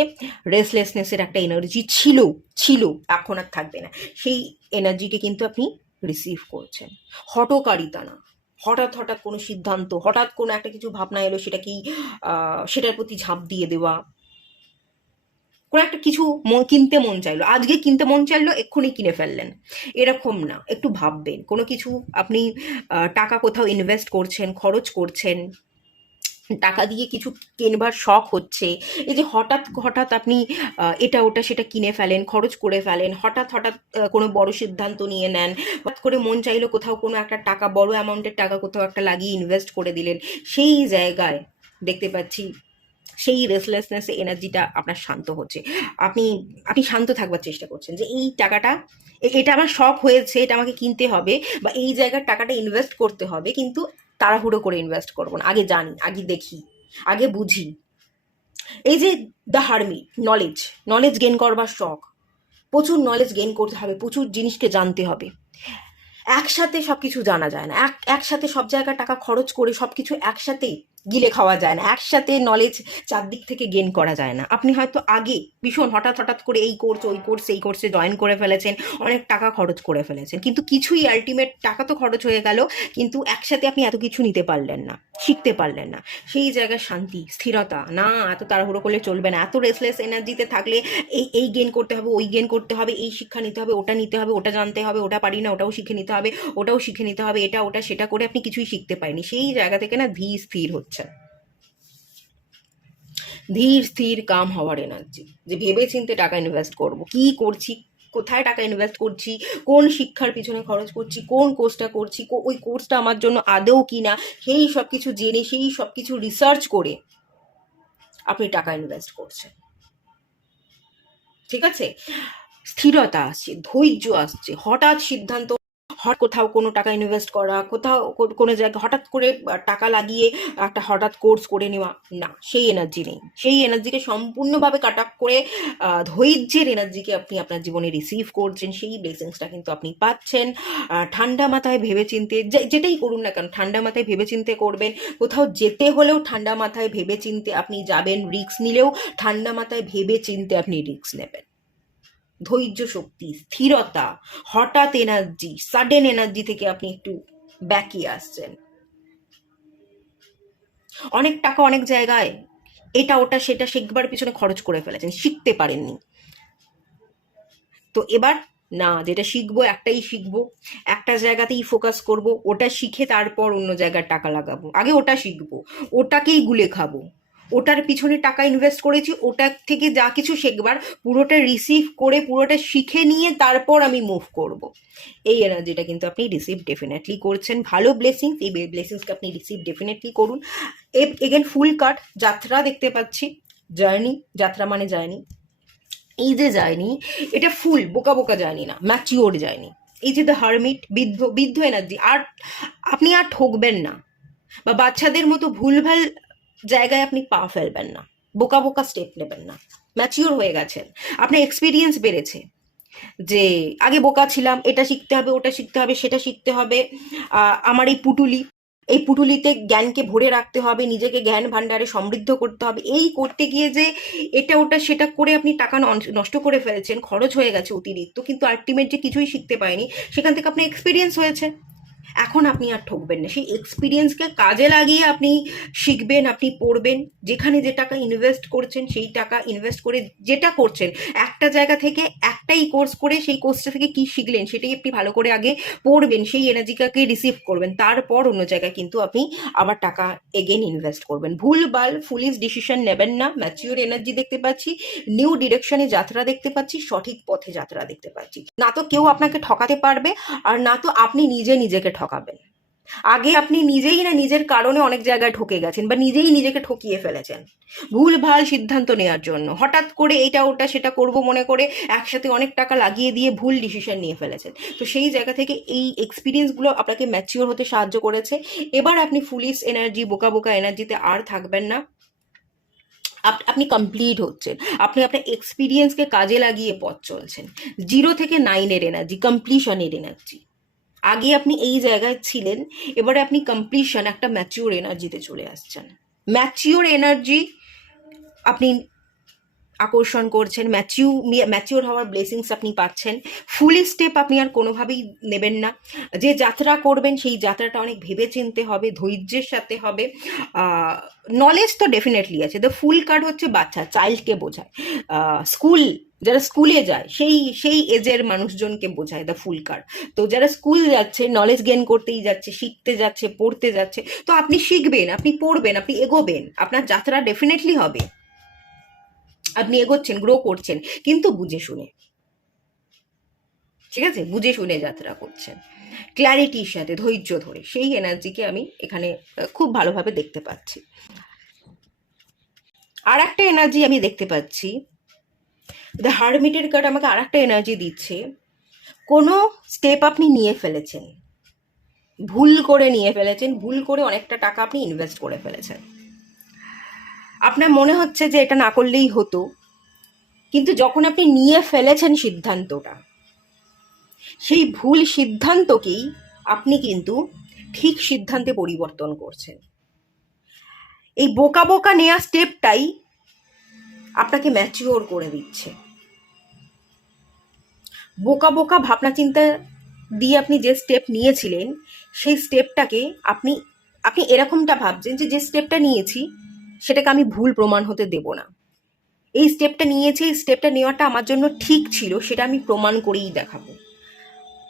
রেসলেসনেসের একটা এনার্জি ছিল, এখন আর থাকবে না, সেই এনার্জিকে কিন্তু আপনি রিসিভ করছেন। হঠকারিতা না, হঠাৎ কোনো সিদ্ধান্ত, হঠাৎ কোনো একটা কিছু ভাবনা এলো, সেটার প্রতি ঝাঁপ দিয়ে দেওয়া, কোনো একটা কিছু কিনতে মন চাইলো, আজকে কিনতে মন চাইলো, এক্ষুনি কিনে ফেললেন, এরকম না, একটু ভাববেন। কোনো কিছু আপনি টাকা কোথাও ইনভেস্ট করছেন, খরচ করছেন, টাকা দিয়ে কিছু কেনবার শখ হচ্ছে, এই যে হঠাৎ হঠাৎ আপনি এটা ওটা সেটা কিনে ফেলেন, খরচ করে ফেলেন, হঠাৎ হঠাৎ কোনো বড় সিদ্ধান্ত নিয়ে নেন, হঠাৎ করে মন চাইলো কোথাও কোনো একটা টাকা, বড় অ্যামাউন্টের টাকা কোথাও একটা লাগিয়ে ইনভেস্ট করে দিলেন, সেই জায়গায় দেখতে পাচ্ছি সেই রেসলেসনেস এনার্জিটা আপনার শান্ত হচ্ছে। আপনি আপনি শান্ত থাকবার চেষ্টা করছেন যে এই টাকাটা, এটা আমার শখ হয়েছে, এটা আমাকে কিনতে হবে, বা এই জায়গার টাকাটা ইনভেস্ট করতে হবে, কিন্তু তাড়াহুড়ো করে ইনভেস্ট করবো না, আগে জানি, আগে দেখি, আগে বুঝি। এই যে the hermit, knowledge, knowledge gain করবার শখ, প্রচুর নলেজ গেইন করতে হবে, প্রচুর জিনিসকে জানতে হবে। একসাথে সবকিছু জানা যায় না, একসাথে সব জায়গায় টাকা খরচ করে সবকিছু একসাথে গিলে খাওয়া যায় না, একসাথে নলেজ চারদিক থেকে গেইন করা যায় না। আপনি হয়তো আগে ভীষণ হঠাৎ হঠাৎ করে এই কোর্স ওই কোর্স এই কোর্সে জয়েন করে ফেলেছেন, অনেক টাকা খরচ করে ফেলেছেন, কিন্তু কিছুই আলটিমেট টাকা তো খরচ হয়ে গেল, কিন্তু একসাথে আপনি এত কিছু নিতে পারলেন না, শিখতে পারলেন না। সেই জায়গায় শান্তি, স্থিরতা, না এত তাড়াহুড়ো করলে চলবে না, এত রেসলেস এনার্জিতে থাকলে এই গেইন করতে হবে, ওই গেইন করতে হবে, এই শিক্ষা নিতে হবে, ওটা নিতে হবে, ওটা জানতে হবে, ওটা পারি না ওটাও শিখে নিতে হবে, ওটাও শিখে নিতে হবে, এটা ওটা সেটা করে আপনি কিছুই শিখতে পারেনি। সেই জায়গা থেকে না ধীর স্থির হচ্ছে, ধীর স্থির কাম হওয়ার এনার্জি, যে ভেবে চিন্তে টাকা ইনভেস্ট করব, কি করছি, কোথায় টাকা ইনভেস্ট করছি, কোন শিক্ষার পিছনে খরচ করছি, কোন কোর্সটা করছি, ওই কোর্সটা আমার জন্য আদৌ কিনা, সেই সব কিছু জেনে, সেই সব কিছু রিসার্চ করে আপনি টাকা ইনভেস্ট করছেন। ঠিক আছে, স্থিরতা আসছে, ধৈর্য আসছে, হঠাৎ সিদ্ধান্ত, হঠাৎ কোথাও কোনো টাকা ইনভেস্ট করা, কোথাও কোনো জায়গায় হঠাৎ করে টাকা লাগিয়ে একটা হঠাৎ কোর্স করে নেওয়া, না, সেই এনার্জি নেই। সেই এনার্জিকে সম্পূর্ণভাবে কাট আপ করে ধৈর্যের এনার্জিকে আপনি আপনার জীবনে রিসিভ করছেন, সেই ব্লেসিংসটা কিন্তু আপনি পাচ্ছেন। ঠান্ডা মাথায় ভেবেচিন্তে যেটাই করুন না কেন, ঠান্ডা মাথায় ভেবেচিন্তে করবেন। কোথাও যেতে হলেও ঠান্ডা মাথায় ভেবেচিন্তে আপনি যাবেন, রিস্ক নিলেও ঠান্ডা মাথায় ভেবেচিন্তে আপনি রিস্ক নেবেন। ধৈর্য শক্তি, স্থিরতা, হঠাৎ এনার্জি, সাডেন এনার্জি থেকে আপনি একটু ব্যাকিয়ে আসছেন। অনেক টাকা অনেক জায়গায় এটা ওটা সেটা শিখবার পিছনে খরচ করে ফেলেছেন, শিখতে পারেননি। তো এবার না, যেটা শিখবো একটাই শিখবো, একটা জায়গাতেই ফোকাস করব, ওটা শিখে তারপর অন্য জায়গায় টাকা লাগাবো, আগে ওটা শিখবো, ওটাকেই গুলে খাবো, ওটার পিছনে টাকা ইনভেস্ট করেছি, ওটার থেকে যা কিছু শিখবার পুরোটা রিসিভ করে, পুরোটা শিখে নিয়ে তারপর আমি মুভ করব। এই এনার্জিটা কিন্তু আপনি রিসিভ ডেফিনেটলি করছেন, ভালো ব্লেসিংস, এই ব্লেসিংসকে আপনি রিসিভ ডেফিনেটলি করুন। এগেন ফুল কাট যাত্রা দেখতে পাচ্ছি, জার্নি, যাত্রা মানে জার্নি, এই যে যায়নি, এটা ফুল বোকা বোকা যায়নি না, ম্যাচিওর যায়নি। এই যে দ্য হারমিট, বৃদ্ধ বৃদ্ধ এনার্জি, আর আপনি আর ঠকবেন না, বা বাচ্চাদের মতো ভুলভাল জায়গায় আপনি পা ফেলবেন না, বোকা বোকা স্টেপ নেবেন না, ম্যাচিওর হয়ে গেছেন, আপনার এক্সপিরিয়েন্স বেড়েছে। যে আগে বোকা ছিলাম, এটা শিখতে হবে, ওটা শিখতে হবে, সেটা শিখতে হবে, আমার এই পুটুলিতে জ্ঞানকে ভরে রাখতে হবে, নিজেকে জ্ঞান ভাণ্ডারে সমৃদ্ধ করতে হবে, এই করতে গিয়ে যে এটা ওটা সেটা করে আপনি টাকা নষ্ট করে ফেলছেন, খরচ হয়ে গেছে অতিরিক্ত, কিন্তু আলটিমেট যে কিছুই শিখতে পায়নি, সেখান থেকে আপনার এক্সপিরিয়েন্স হয়েছে। এখন আপনি আর ঠকবেন না, সেই এক্সপিরিয়েন্সকে কাজে লাগিয়ে আপনি শিখবেন, আপনি পড়বেন, যেখানে যে টাকা ইনভেস্ট করছেন সেই টাকা ইনভেস্ট করে যেটা করছেন, একটা জায়গা থেকে একটাই কোর্স করে সেই কোর্সটা থেকে কি শিখলেন সেটাই আপনি ভালো করে আগে পড়বেন, সেই এনার্জিটাকে রিসিভ করবেন, তারপর অন্য জায়গায় কিন্তু আপনি আবার টাকা এগেন ইনভেস্ট করবেন। ভুলভাল ফুলিশ ডিসিশন নেবেন না, ম্যাচিওর এনার্জি দেখতে পাচ্ছি, নিউ ডিরেকশনে যাত্রা দেখতে পাচ্ছি, সঠিক পথে যাত্রা দেখতে পাচ্ছি। না তো কেউ আপনাকে ঠকাতে পারবে, আর না তো আপনি নিজেকে ঠকাবেন। আগে আপনি নিজেই না নিজের কারণে অনেক জায়গায় ঠকে গেছেন, বা নিজেই নিজেকে ঠকিয়ে ফেলেছেন ভুলভাল সিদ্ধান্ত নেওয়ার জন্য, হঠাৎ করে এটা ওটা সেটা করব মনে করে একসাথে অনেক টাকা লাগিয়ে দিয়ে ভুল ডিসিশন নিয়ে ফেলেছেন। তো সেই জায়গা থেকে এই এক্সপিরিয়েন্সগুলো আপনাকে ম্যাচিওর হতে সাহায্য করেছে। এবার আপনি ফুলিশ এনার্জি, বোকা বোকা এনার্জিতে আর থাকবেন না, আপনি কমপ্লিট হচ্ছেন, আপনি আপনার এক্সপিরিয়েন্সকে কাজে লাগিয়ে পথ চলছেন। 0 থেকে 9-এর এনার্জি, কমপ্লিশনের এনার্জি। আগে আপনি এই জায়গায় ছিলেন, এবারে আপনি কমপ্লিশন, একটা ম্যাচিওর এনার্জিতে চলে আসছেন। ম্যাচিওর এনার্জি আপনি আকর্ষণ করছেন, ম্যাচিওর হওয়ার ব্লেসিংস আপনি পাচ্ছেন। ফুলি স্টেপ আপনি আর কোনোভাবেই নেবেন না, যে যাত্রা করবেন সেই যাত্রাটা অনেক ভেবে চিনতে হবে, ধৈর্যের সাথে হবে। নলেজ তো ডেফিনেটলি আছে, দ্য ফুল কার্ড হচ্ছে বাচ্চা, চাইল্ডকে বোঝায়। স্কুল যারা স্কুলে যায় সেই সেই এজের মানুষজনকে বোঝায় দ্য ফুল কার। তো যারা স্কুল যাচ্ছে, নলেজ গেইন করতেই যাচ্ছে, শিখতে যাচ্ছে, পড়তে যাচ্ছে, তো আপনি শিখবেন, আপনি পড়বেন, আপনি এগোবেন, আপনার যাত্রা ডেফিনেটলি হবে, আপনি এগোচ্ছেন, গ্রো করছেন, কিন্তু বুঝে শুনে, ঠিক আছে, বুঝে শুনে যাত্রা করছেন, ক্ল্যারিটির সাথে, ধৈর্য ধরে। সেই এনার্জিকে আমি এখানে খুব ভালোভাবে দেখতে পাচ্ছি। আর একটা এনার্জি আমি দেখতে পাচ্ছি, দ্য হারমিটের কার্ড আমাকে আর একটা এনার্জি দিচ্ছে, কোনো স্টেপ আপনি নিয়ে ফেলেছেন, ভুল করে নিয়ে ফেলেছেন, ভুল করে অনেকটা টাকা আপনি ইনভেস্ট করে ফেলেছেন, আপনার মনে হচ্ছে যে এটা না করলেই হতো, কিন্তু যখন আপনি নিয়ে ফেলেছেন সিদ্ধান্তটা, সেই ভুল সিদ্ধান্তকেই আপনি কিন্তু ঠিক সিদ্ধান্তে পরিবর্তন করছেন। এই বোকা বোকা নেওয়া স্টেপটাই আপনাকে ম্যাচিওর করে দিচ্ছে। বোকা বোকা ভাবনা চিন্তা দিয়ে আপনি যে স্টেপ নিয়েছিলেন, সেই স্টেপটাকে আপনি আপনি এরকমটা ভাবছেন যে যে স্টেপটা নিয়েছি সেটাকে আমি ভুল প্রমাণ হতে দেব না, এই স্টেপটা নিয়েছি, এই স্টেপটা নেওয়াটা আমার জন্য ঠিক ছিল, সেটা আমি প্রমাণ করেই দেখাবো।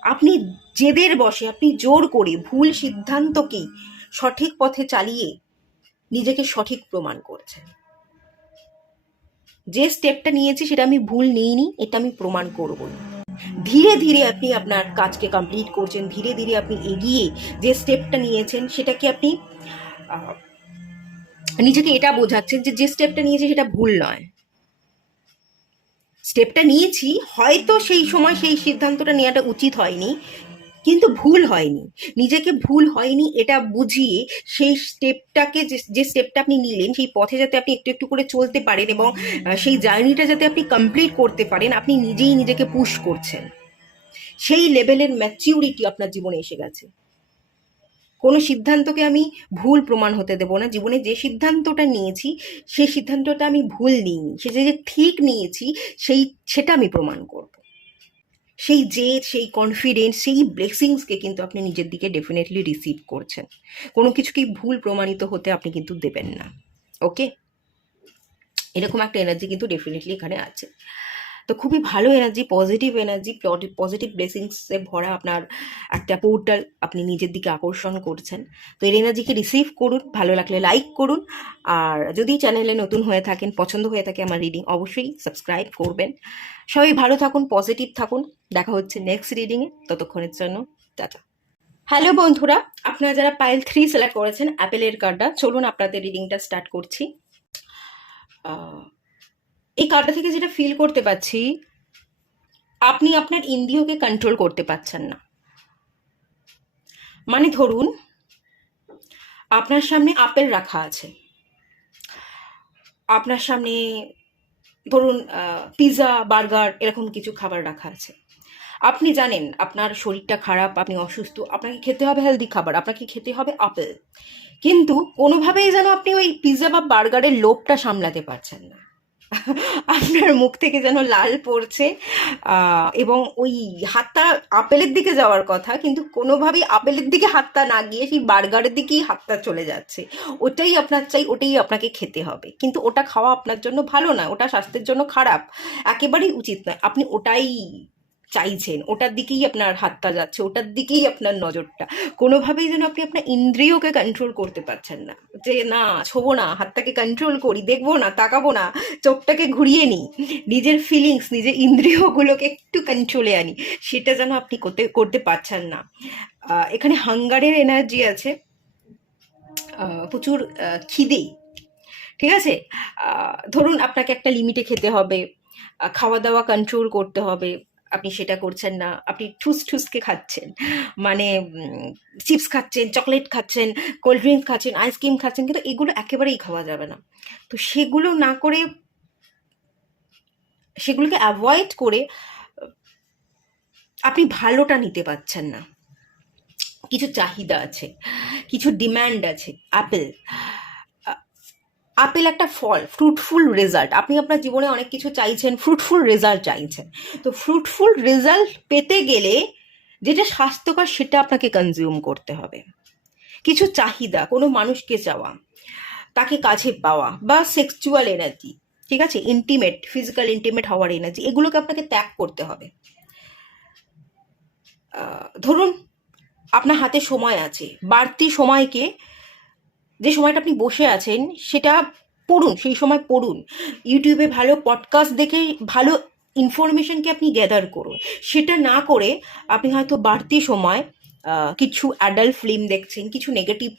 আপনি জেদের বশে, আপনি জোর করে ভুল সিদ্ধান্তকেই সঠিক পথে চালিয়ে নিজেকে সঠিক প্রমাণ করছেন। যে স্টেপটা নিয়েছি সেটা আমি ভুল নিইনি, এটা আমি প্রমাণ করবই। ধীরে ধীরে আপনি আপনার কাজকে কমপ্লিট করছেন, ধীরে ধীরে আপনি এগিয়ে যে স্টেপটা নিয়েছেন সেটাকে আপনি নিজেকে এটা বোঝাচ্ছেন যে যে স্টেপটা নিয়েছি সেটা ভুল নয়। স্টেপটা নিয়েছি, হয়তো সেই সময় সেই সিদ্ধান্তটা নেওয়াটা উচিত হয়নি, কিন্তু ভুল হয়নি, নিজেকে ভুল হয়নি এটা বুঝিয়ে সেই স্টেপটাকে, যে স্টেপটা আপনি নিলেন সেই পথে যাতে আপনি একটু একটু করে চলতে পারেন এবং সেই জার্নিটা যাতে আপনি কমপ্লিট করতে পারেন, আপনি নিজেই নিজেকে পুশ করছেন। সেই লেভেলের ম্যাচিউরিটি আপনার জীবনে এসে গেছে। কোনো সিদ্ধান্তকে আমি ভুল প্রমাণ হতে দেব না, জীবনে যে সিদ্ধান্তটা নিয়েছি সেই সিদ্ধান্তটা আমি ভুল নিইনি, সেটা যে ঠিক নিয়েছি সেটা আমি প্রমাণ করব। সেই জেদ, সেই কনফিডেন্স, সেই ব্লেসিংসকে কিন্তু আপনি নিজের দিকে ডেফিনেটলি রিসিভ করছেন। কোনো কিছুকেই ভুল প্রমাণিত হতে আপনি কিন্তু দেবেন না। ওকে, এরকম একটা এনার্জি কিন্তু ডেফিনেটলি এখানে আছে। তো খুবই ভালো এনার্জি, পজিটিভ এনার্জি, পজিটিভ ব্লেসিংসে ভরা আপনার একটা পোর্টাল আপনি নিজের দিকে আকর্ষণ করছেন। তো এই এনার্জিকে রিসিভ করুন, ভালো লাগলে লাইক করুন, আর যদি চ্যানেলে নতুন হয়ে থাকেন, পছন্দ হয়ে থাকে আমার রিডিং, অবশ্যই সাবস্ক্রাইব করবেন। সবাই ভালো থাকুন, পজিটিভ থাকুন, দেখা হচ্ছে নেক্সট রিডিংয়ে, ততক্ষণের জন্য টাটা। হ্যালো বন্ধুরা, আপনারা যারা পাইল 3 সিলেক্ট করেছেন অ্যাপেলের কার্ডটা, চলুন আপনাদের রিডিংটা স্টার্ট করছি। এই কার্ডটা থেকে যেটা ফিল করতে পারছি, আপনি আপনার ইন্দ্রিয়কে কন্ট্রোল করতে পারছেন না। মানে ধরুন আপনার সামনে আপেল রাখা আছে, আপনার সামনে ধরুন পিৎজা, বার্গার এরকম কিছু খাবার রাখা আছে, আপনি জানেন আপনার শরীরটা খারাপ, আপনি অসুস্থ, আপনাকে খেতে হবে হেলদি খাবার, আপনাকে খেতে হবে আপেল, কিন্তু কোনোভাবেই যেন আপনি ওই পিৎজা বা বার্গারের লোভটা সামলাতে পারছেন না। আপনার মুখ থেকে যেন লাল পড়ছে, এবং ওই হাতটা আপেলের দিকে যাওয়ার কথা, কিন্তু কোনোভাবেই আপেলের দিকে হাতটা না গিয়ে সেই বার্গারের দিকেই হাতটা চলে যাচ্ছে। ওটাই আপনার চাই, ওটাই আপনাকে খেতে হবে, কিন্তু ওটা খাওয়া আপনার জন্য ভালো না, ওটা স্বাস্থ্যের জন্য খারাপ, একেবারেই উচিত নয়। আপনি ওটাই চাইছেন, ওটার দিকেই আপনার হাতটা যাচ্ছে, ওটার দিকেই আপনার নজরটা। কোনোভাবেই যেন আপনি আপনার ইন্দ্রিয়কে কন্ট্রোল করতে পারছেন না, যে না ছোবো না, হাতটাকে কন্ট্রোল করি, দেখবো না, তাকাবো না, চোখটাকে ঘুরিয়ে নিই, নিজের ফিলিংস, নিজের ইন্দ্রিয়গুলোকে একটু কন্ট্রোলে আনি, সেটা যেন আপনি করতে করতে পারছেন না। এখানে হাঙ্গারের এনার্জি আছে, প্রচুর খিদে, ঠিক আছে। ধরুন আপনাকে একটা লিমিটে খেতে হবে, খাওয়া দাওয়া কন্ট্রোল করতে হবে, আপনি সেটা করছেন না, আপনি ঠুস ঠুসকে খাচ্ছেন, মানে চিপস খাচ্ছেন, চকলেট খাচ্ছেন, কোল্ড ড্রিঙ্ক খাচ্ছেন, আইসক্রিম খাচ্ছেন, কিন্তু এগুলো একেবারেই খাওয়া যাবে না। তো সেগুলো না করে, সেগুলোকে অ্যাভয়েড করে আপনি ভালোটা নিতে পারছেন না। কিছু চাহিদা আছে, কিছু ডিম্যান্ড আছে। আপেল, আপেল একটা ফল, ফ্রুটফুল রেজাল্ট, আপনি আপনার জীবনে অনেক কিছু চাইছেন, ফ্রুটফুল রেজাল্ট চাইছেন, তো ফ্রুটফুল রেজাল্ট পেতে গেলে যেটা স্বাস্থ্যকর সেটা আপনাকে কনজিউম করতে হবে। কিছু চাহিদা, কোনো মানুষকে চাওয়া, তাকে কাছে পাওয়া, বা সেক্সুয়াল এনার্জি, ঠিক আছে, ইন্টিমেট, ফিজিক্যাল ইন্টিমেট হওয়ার এনার্জি, এগুলোকে আপনাকে ত্যাগ করতে হবে। ধরুন আপনার হাতে সময় আছে, বাড়তি সময়কে, যে সময়টা আপনি বসে আছেন সেটা পড়ুন, সেই সময় পড়ুন, ইউটিউবে ভালো পডকাস্ট দেখে ভালো ইনফরমেশনকে আপনি গ্যাদার করুন। সেটা না করে আপনি হয়তো বাড়তি সময় কিছু অ্যাডাল্ট ফিল্ম দেখছেন, কিছু নেগেটিভ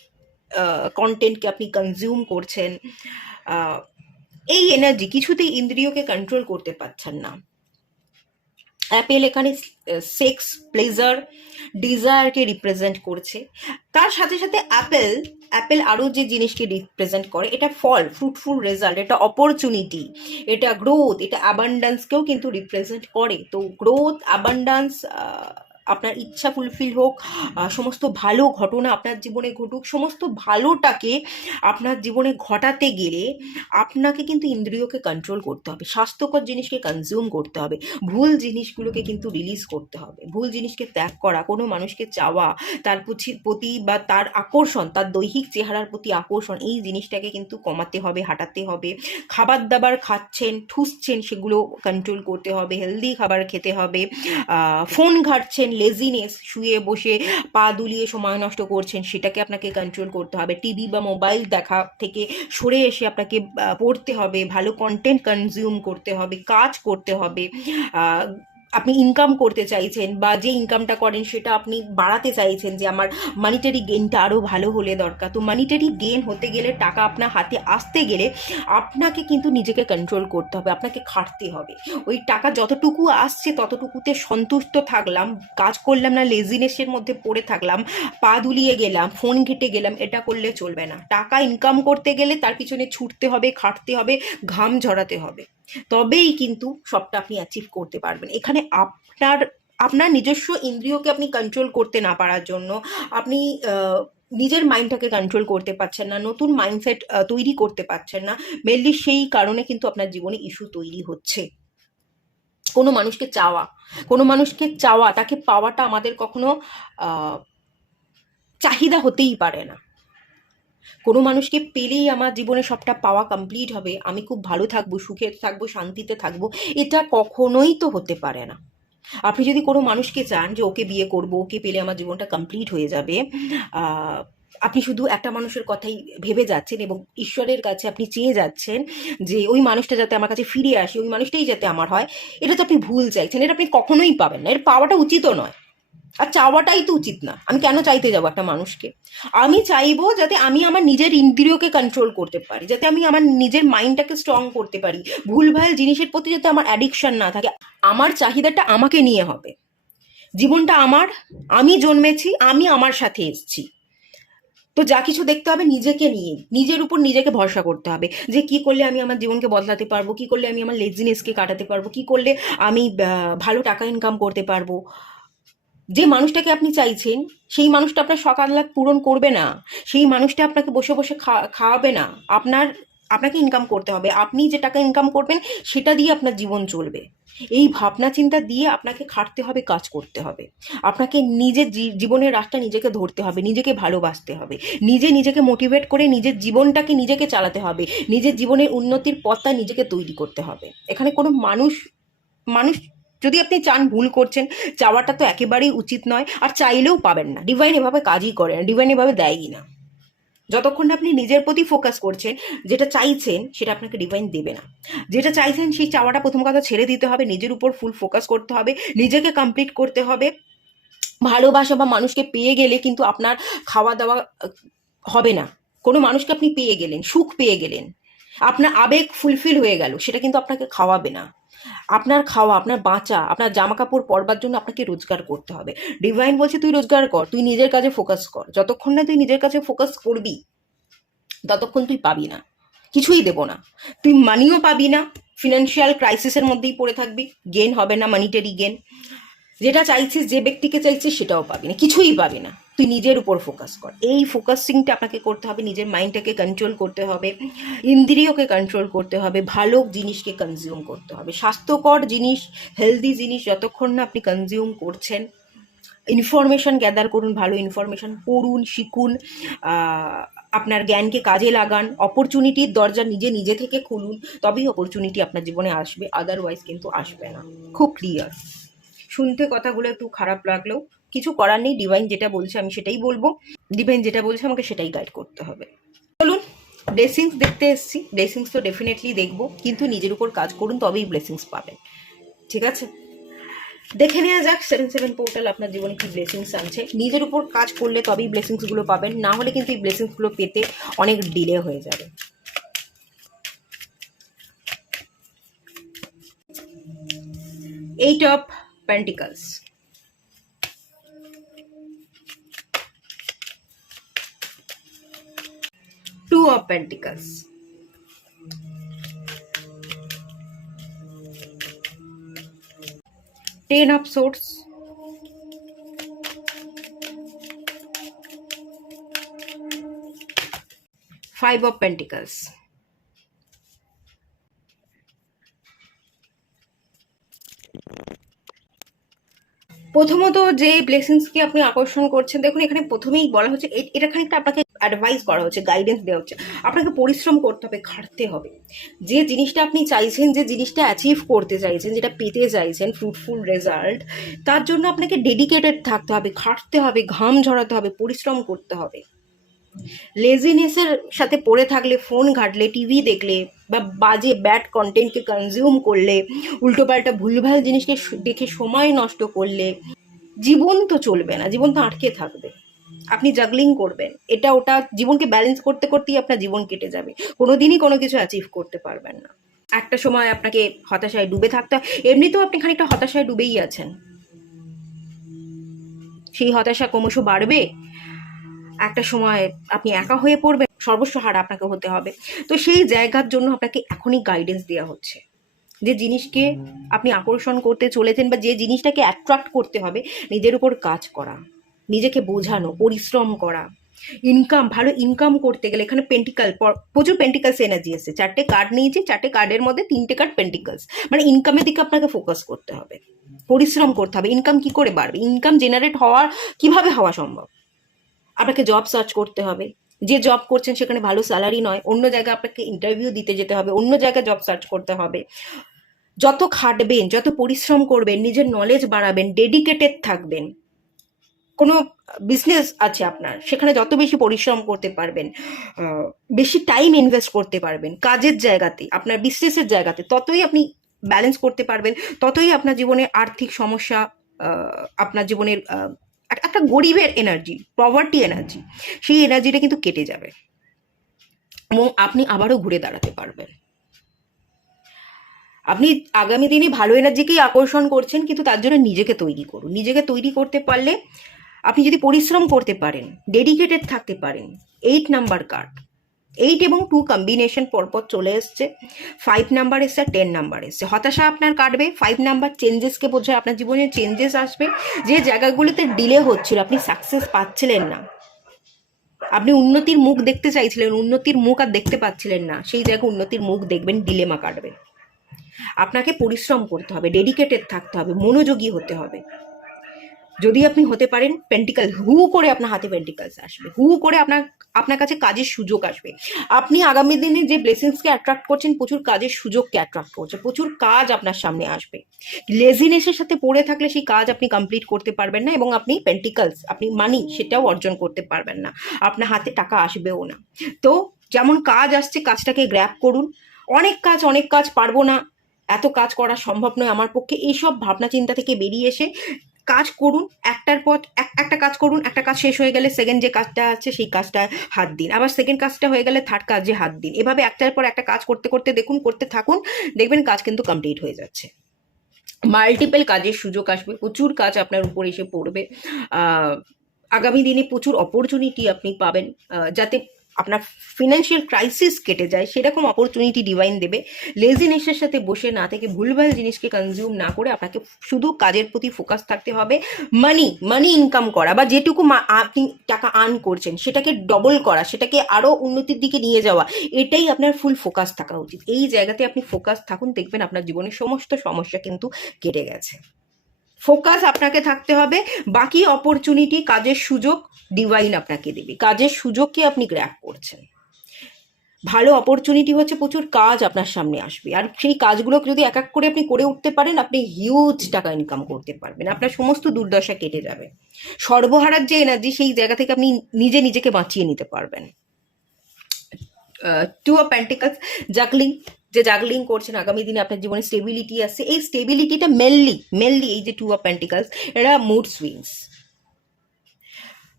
কন্টেন্টকে আপনি কনজিউম করছেন। এই এনার্জি কিছুতেই ইন্দ্রিয়কে কন্ট্রোল করতে পারছেন না। অ্যাপেল এখানে সেক্স, প্লেজার, ডিজায়ারকে রিপ্রেজেন্ট করছে। তার সাথে সাথে অ্যাপেল আরও যে জিনিসকে রিপ্রেজেন্ট করে, এটা ফল, ফ্রুটফুল রেজাল্ট, এটা অপরচুনিটি, এটা গ্রোথ, এটা অ্যাবান্ডান্সকেও কিন্তু রিপ্রেজেন্ট করে। তো গ্রোথ, অ্যাবান্ডান্স, আপনার ইচ্ছা ফুলফিল হোক, সমস্ত ভালো ঘটনা আপনার জীবনে ঘটুক, সমস্ত ভালোটাকে আপনার জীবনে ঘটাতে গেলে আপনাকে কিন্তু ইন্দ্রিয়কে কন্ট্রোল করতে হবে, স্বাস্থ্যকর জিনিসকে কনজিউম করতে হবে, ভুল জিনিসগুলোকে কিন্তু রিলিজ করতে হবে, ভুল জিনিসকে ত্যাগ করা, কোনো মানুষকে চাওয়া, তার প্রতি বা তার আকর্ষণ, তার দৈহিক চেহারার প্রতি আকর্ষণ, এই জিনিসটাকে কিন্তু কমাতে হবে, হাঁটাতে হবে। খাবার দাবার খাচ্ছেন, ঠুসছেন, সেগুলো কন্ট্রোল করতে হবে, হেলদি খাবার খেতে হবে। ফোন ঘাঁটছেন, লেজিনেস, শুয়ে বসে পা দুলিয়ে সময় নষ্ট করছেন, সেটাকে আপনাকে কন্ট্রোল করতে হবে। টিভি বা মোবাইল দেখা থেকে সরে এসে আপনাকে পড়তে হবে, ভালো কন্টেন্ট কনজিউম করতে হবে, কাজ করতে হবে। আপনি ইনকাম করতে চাইছেন বা যে ইনকামটা করেন সেটা আপনি বাড়াতে চাইছেন, যে আমার মানিটারি গেনটা আরও ভালো হলে দরকার। তো মানিটারি গেন হতে গেলে, টাকা আপনার হাতে আসতে গেলে আপনাকে কিন্তু নিজেকে কন্ট্রোল করতে হবে, আপনাকে খাটতে হবে। ওই টাকা যতটুকু আসছে ততটুকুতে সন্তুষ্ট থাকলাম, কাজ করলাম না, লেজিনেসের মধ্যে পড়ে থাকলাম, পা দুলিয়ে গেলাম, ফোন ঘেটে গেলাম, এটা করলে চলবে না। টাকা ইনকাম করতে গেলে তার পিছনে ছুটতে হবে, খাটতে হবে, ঘাম ঝরাতে হবে, তবেই কিন্তু সবটা আপনি অ্যাচিভ করতে পারবেন। এখানে আপনার নিজস্ব ইন্দ্রিয়কে আপনি কন্ট্রোল করতে না পারার জন্য আপনি নিজের মাইন্ডটাকে কন্ট্রোল করতে পারছেন না, নতুন মাইন্ডসেট তৈরি করতে পারছেন না। মেনলি সেই কারণে কিন্তু আপনার জীবনে ইস্যু তৈরি হচ্ছে। কোনো মানুষকে চাওয়া, তাকে পাওয়াটা আমাদের কখনো চাহিদা হতেই পারে না। কোনো মানুষকে পেলেই আমার জীবনে সবটা পাওয়া কমপ্লিট হবে, আমি খুব ভালো থাকবো, সুখে থাকবো, শান্তিতে থাকবো, এটা কখনোই তো হতে পারে না। আপনি যদি কোনো মানুষকে চান যে ওকে বিয়ে করব, ওকে পেলে আমার জীবনটা কমপ্লিট হয়ে যাবে, আপনি শুধু একটা মানুষের কথাই ভেবে যাচ্ছেন এবং ঈশ্বরের কাছে আপনি চেয়ে যাচ্ছেন যে ওই মানুষটা যাতে আমার কাছে ফিরে আসে, ওই মানুষটাই যাতে আমার হয়, এটা তো আপনি ভুল চাইছেন, এটা আপনি কখনোই পাবেন না, এর পাওয়াটা উচিতও নয়। আর চাওয়াটাই তো উচিত না। আমি কেন চাইতে যাবো একটা মানুষকে? আমি চাইবো যাতে আমি আমার নিজের ইন্দ্রিয়কে কন্ট্রোল করতে পারি, যাতে আমি আমার নিজের মাইন্ডটাকে স্ট্রং করতে পারি, ভুলভাল জিনিসের প্রতি যাতে আমার অ্যাডিকশন না থাকে। আমার চাহিদাটা আমাকে নিয়ে হবে, জীবনটা আমার, আমি জন্মেছি, আমি আমার সাথে এসেছি। তো যা কিছু দেখতে হবে নিজেকে নিয়ে, নিজের উপর নিজেকে ভরসা করতে হবে, যে কি করলে আমি আমার জীবনকে বদলাতে পারবো, কি করলে আমি আমার লেজিনেসকে কাটাতে পারবো, কি করলে আমি ভালো টাকা ইনকাম করতে পারবো। যে মানুষটাকে আপনি চাইছেন সেই মানুষটা আপনার শখ আহ্লাদ পূরণ করবে না, সেই মানুষটা আপনাকে বসে বসে খাওয়াবে না। আপনাকে ইনকাম করতে হবে, আপনি যে টাকা ইনকাম করবেন সেটা দিয়ে আপনার জীবন চলবে। এই ভাবনা চিন্তা দিয়ে আপনাকে খাটতে হবে, কাজ করতে হবে, আপনাকে নিজের জীবনের রাস্তা নিজেকে ধরতে হবে, নিজেকে ভালোবাসতে হবে, নিজেকে মোটিভেট করে নিজের জীবনটাকে নিজেকে চালাতে হবে, নিজের জীবনের উন্নতির পথটা নিজেকে তৈরি করতে হবে। এখানে কোনো মানুষ মানুষ যদি আপনি চান, ভুল করছেন, চাওয়াটা তো একেবারেই উচিত নয়, আর চাইলেও পাবেন না। ডিভাইন এভাবে কাজই করে না, ডিভাইন এভাবে দেয়ই না। যতক্ষণ আপনি নিজের প্রতি ফোকাস করছেন, যেটা চাইছেন সেটা আপনাকে ডিভাইন দেবে না। যেটা চাইছেন সেই চাওয়াটা প্রথম কথা ছেড়ে দিতে হবে, নিজের উপর ফুল ফোকাস করতে হবে, নিজেকে কমপ্লিট করতে হবে। ভালোবাসা বা মানুষকে পেয়ে গেলে কিন্তু আপনার খাওয়া দাওয়া হবে না। কোনো মানুষকে আপনি পেয়ে গেলেন, সুখ পেয়ে গেলেন, আপনার আবেগ ফুলফিল হয়ে গেল, সেটা কিন্তু আপনাকে খাওয়াবে না। আপনার খাওয়া, আপনার বাঁচা, আপনার জামা কাপড় পরবার জন্য আপনাকে রোজগার করতে হবে। ডিভাইন বলছে তুই রোজগার কর, তুই নিজের কাজে ফোকাস কর। যতক্ষণ না তুই নিজের কাছে ফোকাস করবি ততক্ষণ তুই পাবি না, কিছুই দেবো না। তুই মানিও পাবি না, ফিনান্সিয়াল ক্রাইসিসের মধ্যেই পড়ে থাকবি, গেন হবে না, মানিটারি গেন। যেটা চাইছিস, যে ব্যক্তিকে চাইছিস সেটাও পাবি না, কিছুই পাবি না। তুই নিজের উপর ফোকাস কর। এই ফোকাসিংটা আপনাকে করতে হবে, নিজের মাইন্ডটাকে কন্ট্রোল করতে হবে, ইন্দ্রিয়কে কন্ট্রোল করতে হবে, ভালো জিনিসকে কনজিউম করতে হবে, স্বাস্থ্যকর জিনিস, হেলদি জিনিস যতক্ষণ না আপনি কনজিউম করছেন। ইনফরমেশন গ্যাদার করুন, ভালো ইনফরমেশন পড়ুন, শিখুন, আপনার জ্ঞানকে কাজে লাগান, অপরচুনিটির দরজা নিজে থেকে খুলুন, তবেই অপরচুনিটি আপনার জীবনে আসবে, আদারওয়াইজ কিন্তু আসবে না। খুব ক্লিয়ার। শুনতে কথাগুলো একটু খারাপ লাগলেও কিছু করার নেই, ডিভাইন যেটা বলছে আমি সেটাই বলবো, ডিভাইন যেটা বলছে আমাকে সেটাই গাইড করতে হবে। চলুন, ব্লেসিংস দেখতে এসেছি, ব্লেসিংস তো ডেফিনেটলি দেখবো, কিন্তু নিজের উপর কাজ করুন তবেই ব্লেসিংস পাবেন, ঠিক আছে? দেখে নেওয়া যাক 7-7 পোর্টাল আপনার জীবনে কি ব্লেসিংস আনছে। নিজের উপর কাজ করলে তবেই ব্লেসিংসগুলো পাবেন, না হলে কিন্তু এই ব্লেসিংসগুলো পেতে অনেক ডিলে হয়ে যাবে। Eight of pentacles, two of pentacles, ten of swords, five of pentacles. প্রথমত যে ব্লেসিংসকে আপনি আকর্ষণ করছেন, দেখুন এখানে প্রথমেই বলা হচ্ছে, এটা খানিকটা আপনাকে অ্যাডভাইস করা হচ্ছে, গাইডেন্স দেওয়া হচ্ছে, আপনাকে পরিশ্রম করতে হবে, খাটতে হবে। যে জিনিসটা আপনি চাইছেন, যে জিনিসটা অ্যাচিভ করতে চাইছেন, যেটা পেতে চাইছেন ফ্রুটফুল রেজাল্ট, তার জন্য আপনাকে ডেডিকেটেড থাকতে হবে, খাটতে হবে, ঘাম ঝরাতে হবে, পরিশ্রম করতে হবে। লেজিনেসের সাথে পড়ে থাকলে, ফোন ঘাটলে, টিভি দেখলে বা বাজে ব্যাড কন্টেন্টকে কনজিউম করলে, উল্টোপাল্টা ভুলভাল জিনিসকে দেখে সময় নষ্ট করলে জীবন তো চলবে না, জীবন তো আটকে থাকবে। আপনি জাগলিং করবেন, এটা ওটা, জীবনকে ব্যালেন্স করতে করতেই আপনার জীবন কেটে যাবে, কোনোদিনই কোনো কিছু অ্যাচিভ করতে পারবেন না। একটা সময় আপনাকে হতাশায় ডুবে থাকতে হয়, এমনিতেও আপনি খানিকটা হতাশায় ডুবেই আছেন, সেই হতাশা ক্রমশ বাড়বে, একটা সময় আপনি একা হয়ে পড়বেন, সর্বস্ব হারা আপনাকে হতে হবে। তো সেই জায়গার জন্য আপনাকে এখনই গাইডেন্স দেওয়া হচ্ছে, যে জিনিসকে আপনি আকর্ষণ করতে চলেছেন বা যে জিনিসটাকে অ্যাট্রাক্ট করতে হবে, নিজের উপর কাজ করা, নিজেকে বোঝানো, পরিশ্রম করা, ইনকাম, ভালো ইনকাম করতে গেলে এখানে পেন্টিকাল, প্রচুর পেন্টিকালস এনার্জি এসেছে, 4টে কার্ড নিয়েছি, 4টে কার্ডের মধ্যে 3টে কার্ড পেন্টিকালস, মানে ইনকামের দিকে আপনাকে ফোকাস করতে হবে, পরিশ্রম করতে হবে। ইনকাম কি করে বাড়বে, ইনকাম জেনারেট কিভাবে হওয়া সম্ভব? আপনাকে জব সার্চ করতে হবে, যে জব করছেন সেখানে ভালো স্যালারি নয়, অন্য জায়গায় আপনাকে ইন্টারভিউ দিতে যেতে হবে, অন্য জায়গায় জব সার্চ করতে হবে। যত খাটবেন, যত পরিশ্রম করবেন, নিজের নলেজ বাড়াবেন, ডেডিকেটেড থাকবেন, কোনো বিজনেস আছে আপনার, সেখানে যত বেশি পরিশ্রম করতে পারবেন, বেশি টাইম ইনভেস্ট করতে পারবেন কাজের জায়গাতে, আপনার বিজনেসের জায়গাতে, ততই আপনি ব্যালেন্স করতে পারবেন, ততই আপনার জীবনে আর্থিক সমস্যা, আপনার জীবনের একটা গরিবের এনার্জি, পভার্টি এনার্জি, সেই এনার্জিটা কিন্তু কেটে যাবে এবং আপনি আবারও ঘুরে দাঁড়াতে পারবেন। আপনি আগামী দিনে ভালো এনার্জিকেই আকর্ষণ করছেন, কিন্তু তার জন্য নিজেকে তৈরি করুন। নিজেকে তৈরি করতে পারলে, আপনি যদি পরিশ্রম করতে পারেন, ডেডিকেটেড থাকতে পারেন, 8 নাম্বার কার্ড, 8 এবং 2 কম্বিনেশন পরপর চলে এসছে, 5 নাম্বার এসছে, 10 নাম্বার এসছে। হতাশা আপনার কাটবে, 5 নাম্বার চেঞ্জেসকে বোঝায়, আপনার জীবনে চেঞ্জেস আসবে। যে জায়গাগুলোতে ডিলে হচ্ছিল, আপনি সাকসেস পাচ্ছিলেন না, আপনি উন্নতির মুখ দেখতে চাইছিলেন, উন্নতির মুখ আর দেখতে পাচ্ছিলেন না, সেই জায়গায় উন্নতির মুখ দেখবেন, ডিলেমা কাটবে। আপনাকে পরিশ্রম করতে হবে, ডেডিকেটেড থাকতে হবে, মনোযোগী হতে হবে। যদি আপনি হতে পারেন, পেন্টিকাল হু করে আপনার হাতে পেন্টিকালস আসবে, হু করে আপনার কাছে কাজের সুযোগ আসবে। আপনি আগামী দিনে যে ব্লেসিংসকে অ্যাট্রাক্ট করছেন, প্রচুর কাজের সুযোগকে অ্যাট্রাক্ট করছে, প্রচুর কাজ আপনার সামনে আসবে। লেজিনেসের সাথে পড়ে থাকলে সেই কাজ আপনি কমপ্লিট করতে পারবেন না, এবং আপনি পেন্টিকালস, আপনি মানি, সেটাও অর্জন করতে পারবেন না, আপনার হাতে টাকা আসবেও না। তো যেমন কাজ আসছে, কাজটাকে গ্র্যাব করুন। অনেক কাজ পারবো না, এত কাজ করা সম্ভব নয় আমার পক্ষে, এইসব ভাবনা চিন্তা থেকে বেরিয়ে এসে কাজ করুন, একটার পর একটা কাজ করুন, একটা কাজ শেষ হয়ে গেলে সেকেন্ড যে কাজটা আছে সেই কাজটা হাত দিন, আবার সেকেন্ড কাজটা হয়ে গেলে থার্ড কাজে হাত দিন, এভাবে একটার পর একটা কাজ করতে করতে দেখুন, করতে থাকুন, দেখবেন কাজ কিন্তু কমপ্লিট হয়ে যাচ্ছে। মাল্টিপল কাজের সুযোগ আসবে, প্রচুর কাজ আপনার উপর এসে পড়বে। আগামী দিনে প্রচুর অপরচুনিটি আপনি পাবেন, যাতে আপনার ফিনান্সিয়াল ক্রাইসিস কেটে যায়, সেরকম অপরচুনিটি ডিভাইন দেবে। লেজিনেসের সাথে বসে না থেকে, ভুলভাল জিনিসকে কনজিউম না করে, আপনাকে শুধু কাজের প্রতি ফোকাস থাকতে হবে। মানি ইনকাম করা, বা যেটুকু আপনি টাকা আর্ন করছেন সেটাকে ডবল করা, সেটাকে আরও উন্নতির দিকে নিয়ে যাওয়া, এটাই আপনার ফুল ফোকাস থাকা উচিত। এই জায়গাতে আপনি ফোকাস থাকুন, দেখবেন আপনার জীবনের সমস্ত সমস্যা কিন্তু কেটে গেছে। ফোকাস আপনাকে থাকতে হবে। বাকি অপরচুনিটি, কাজের সুযোগ ডিভাইন আপনাকে দেবে। কাজের সুযোগকে আপনি গ্র্যাব করছেন। ভালো অপরচুনিটি হচ্ছে প্রচুর কাজ আপনার সামনে আসবে, আর সেই কাজগুলো যদি এক এক করে আপনি করে উঠতে পারেন, আপনি হিউজ টাকা ইনকাম করতে পারবেন। আপনার সমস্ত দুর্দশা কেটে যাবে। সর্বহারার যে এনার্জি, সেই জায়গা থেকে আপনি নিজেকে বাঁচিয়ে নিতে পারবেন। টু অফ পেন্টিকলস, জাগলিং, যে জাগলিং করছেন, আগামী দিনে আপনার জীবনে স্টেবিলিটি আসছে। এই স্টেবিলিটিটা মেনলি এই যে টু অফ পেন্টিকলস, এরা মুড সুইংস।